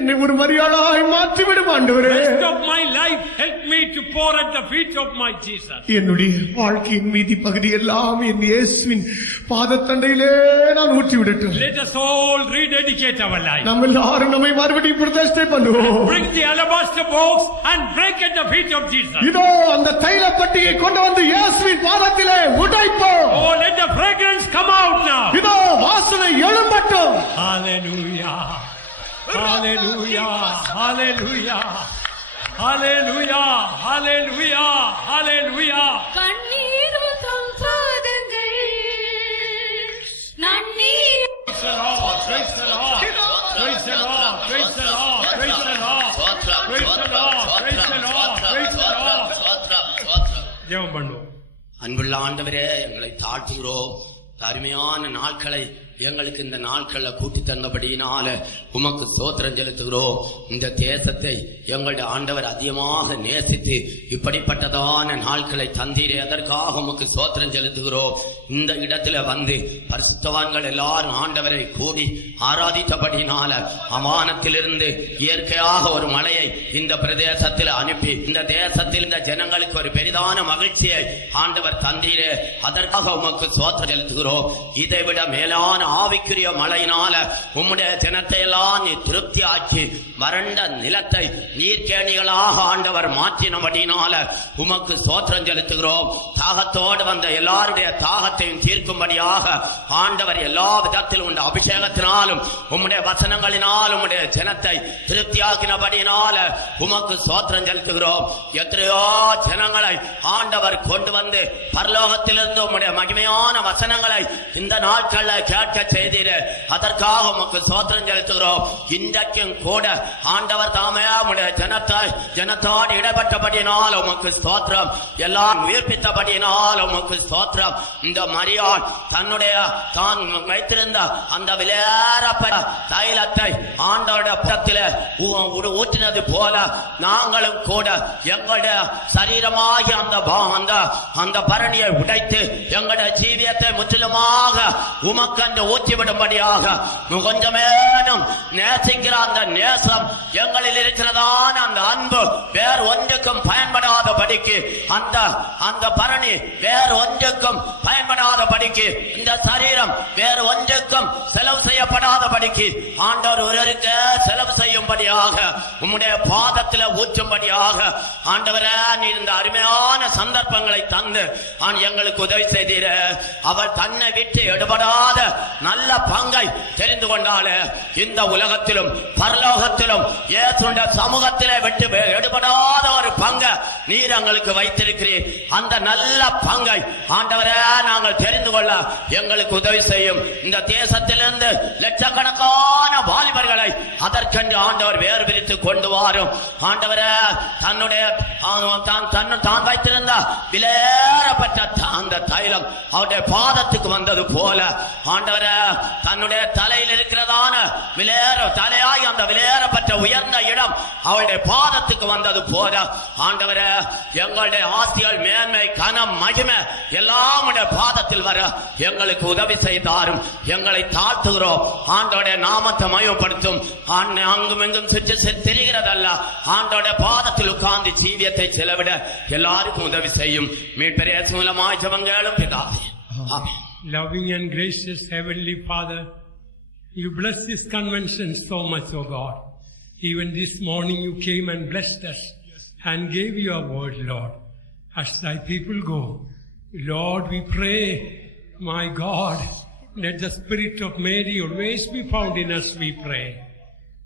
என்னை ஒரு மரியாளாய் மாற்றி விடும் ஆண்டவரே. Rest of my life help me to pour at the feet of my Jesus. என்னுடைய வாழ்க்கையின் மீதி பகுதி எல்லாம் என் இயேசுவின் பாதத்தண்டையிலே நான் ஊற்றி விடட்டும். Let us all rededicate our life. நம்ம எல்லாரும் நம்மை மறுபடியும் பிரதிஷ்டை பண்ணுவோம். Bring the alabaster box and break at the feet of Jesus. இதோ அந்த தைலப்பட்டியை கொண்டு வந்து இயேசுவின் பாதத்திலே உடைப்போம். Oh, let the fragrance come out now. இதோ வாசனை எழும்பட்டும். Hallelujah. Hallelujah. Hallelujah. Hallelujah. Hallelujah. Hallelujah. கண்ணீரும் சம்பாதங்கள் நன்னீர். Praise the Lord. Praise the Lord. Praise the Lord. Praise the Lord. Praise the Lord. Praise the Lord. Praise the Lord. Praise the Lord. ஜெபம் பண்ணுவோம். அன்புள்ள ஆண்டவரே, எங்களை தாழ்த்துகிறோம். அருமையான நாட்களை எங்களுக்கு இந்த நாட்கள்ல கூட்டி தந்தபடியினால உமக்கு ஸ்தோத்திரம் செலுத்துகிறோம். இந்த தேசத்தை எங்களுடைய ஆண்டவர் அதிகமாக நேசித்து இப்படிப்பட்டதான நாட்களை தந்தீரே, அதற்காக உமக்கு ஸ்தோத்திரம் செலுத்துகிறோம். இந்த இடத்துல வந்து பரிசுத்தவான்கள் எல்லாரும் ஆண்டவரை கூடி ஆராதித்தபடியினால அமானத்திலிருந்து இயற்கையாக ஒரு மழையை இந்த பிரதேசத்தில் அனுப்பி இந்த தேசத்தில் இந்த ஜனங்களுக்கு ஒரு பெரிதான மகிழ்ச்சியை ஆண்டவர் தந்தீரே, அதற்காக உமக்கு ஸ்தோத்திரம் செலுத்துகிறோம். இதைவிட மேலான ஆவிக்குரிய மழையினால உம்முடைய ஜனத்தை எல்லாம் நீ திருப்தி ஆக்கி வறண்ட நிலத்தை நீர்க்கேணிகளாக ஆண்டவர் மாற்றினபடினால உமக்கு ஸ்தோத்திரம் செலுத்துகிறோம். தாகத்தோடு வந்த எல்லாருடைய தாகத்தையும் தீர்க்கும்படியாக ஆண்டவர் எல்லா விதத்திலும் உண்ட அபிஷேகத்தினாலும் உம்முடைய வசனங்களினால் உம்முடைய ஜனத்தை திருப்தியாக்கினபடினால உமக்கு ஸ்தோத்திரம் செலுத்துகிறோம். எத்தனையோ ஜனங்களை ஆண்டவர் கொண்டு வந்து பரலோகத்திலிருந்து உம்முடைய மகிமையான வசனங்களை இந்த நாட்களில் கேட்க செய்தீரே, அதற்காக உமக்கு ஸ்தோத்திரம் செலுத்துகிறோம். இன்றைக்கும் கூட ஆண்டவர் தாமே உம்முடைய ஜனத்தோடு இடப்பட்டபடியினால் உமக்கு ஸ்தோத்திரம், எல்லாம் உயிர்ப்பித்தபடியினால் உமக்கு ஸ்தோத்திரம். இந்த மரியாள் தன்னுடைய தான் வைத்திருந்த அந்த விலையேறப்பட்ட தைலத்தை ஆண்டவருடைய பக்கத்திலே ஊற்றினது போல நாங்களும் கூட எங்களுடைய சரீரமாகி அந்த பரணியை உடைத்து எங்களுடைய ஜீவியத்தை முற்றிலுமாக உமக்கண்டு ஊற்றிவிடும்படியாக கொஞ்சமேனும் நேசிக்கிற அந்த நேசம் எங்களில் இருக்கிறதான அந்த அன்பு வேறு ஒன்றுக்கும் பயன்படாதபடிக்கு அந்த பரணி வேறு ஒன்றுக்கும் பயன்படாதபடிக்கு இந்த சரீரம் வேறு ஒன்றுக்கும் செலவு செய்யப்படாதபடிக்கு ஆண்டவர் ஒருவருக்கு செலவு செய்யும்படியாக உம்முடைய பாதத்தில் ஊற்றும்படியாக ஆண்டவரே நீர் இந்த அருமையான சந்தர்ப்பங்களை தந்து எங்களுக்கு உதவி செய்தீர. அவள் தன்னை விட்டு எடுபடாத நல்ல பங்கை தெரிந்து கொண்டாலே இந்த உலகத்திலும் பரலோகத்திலும் இயேசுவின் சமூகத்திலே விட்டு எடுபடாத ஒரு பங்கை நீர் எங்களுக்கு வைத்திருக்கிறீர். அந்த நல்ல பங்கை ஆண்டவரே நாங்கள் தெரிந்து கொள்ள எங்களுக்கு உதவி செய்யும். இந்த தேசத்திலிருந்து லட்சக்கணக்கான வாலிபர்களை அதற்கென்று ஆண்டவர் வேறு பிரித்து கொண்டு வாரும். ஆண்டவரே தன்னுடைய தான் வைத்திருந்த விலையேறப்பட்ட அந்த தைலம் அவருடைய பாதத்துக்கு வந்தது போல ஆண்டவரே தன்னுடைய தலையில் இருக்கிறதான தலையாய் அந்த விலையேறப்பட்ட உயர்ந்த இடம் அவருடைய பாதத்துக்கு வந்தது போல ஆண்டவரே எங்களுடைய ஆசிகள் மேன்மை கனம் மகிமை எல்லாம் உடைய பாதத்தில் வர எங்களுக்கு உதவி செய்தாரும். எங்களை தாழ்த்துகிறோம். ஆண்டோடைய நாமத்தை மயப்படுத்தும். அங்கும் எங்கும் சுற்றி தெரிகிறதல்ல ஆண்டோடைய பாதத்தில் உட்கார்ந்து ஜீவியத்தை செலவிட எல்லாருக்கும் உதவி செய்யும். மீட்பெரிய மூலமாய் ஜெபங்களும் பிதாவே. ஆமென். Loving and gracious Heavenly Father, You bless this convention so much, O God. Even this morning you came and blessed us and gave your word, Lord. As thy people go, Lord, we pray, my God, let the spirit of Mary always be found in us, we pray.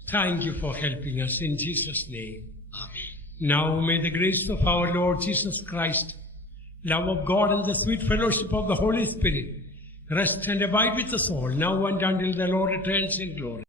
Thank you for helping us in Jesus' name. Amen. Now may the grace of our Lord Jesus Christ, love of God and the sweet fellowship of the Holy Spirit rest and abide with us all, now and until the Lord returns in glory.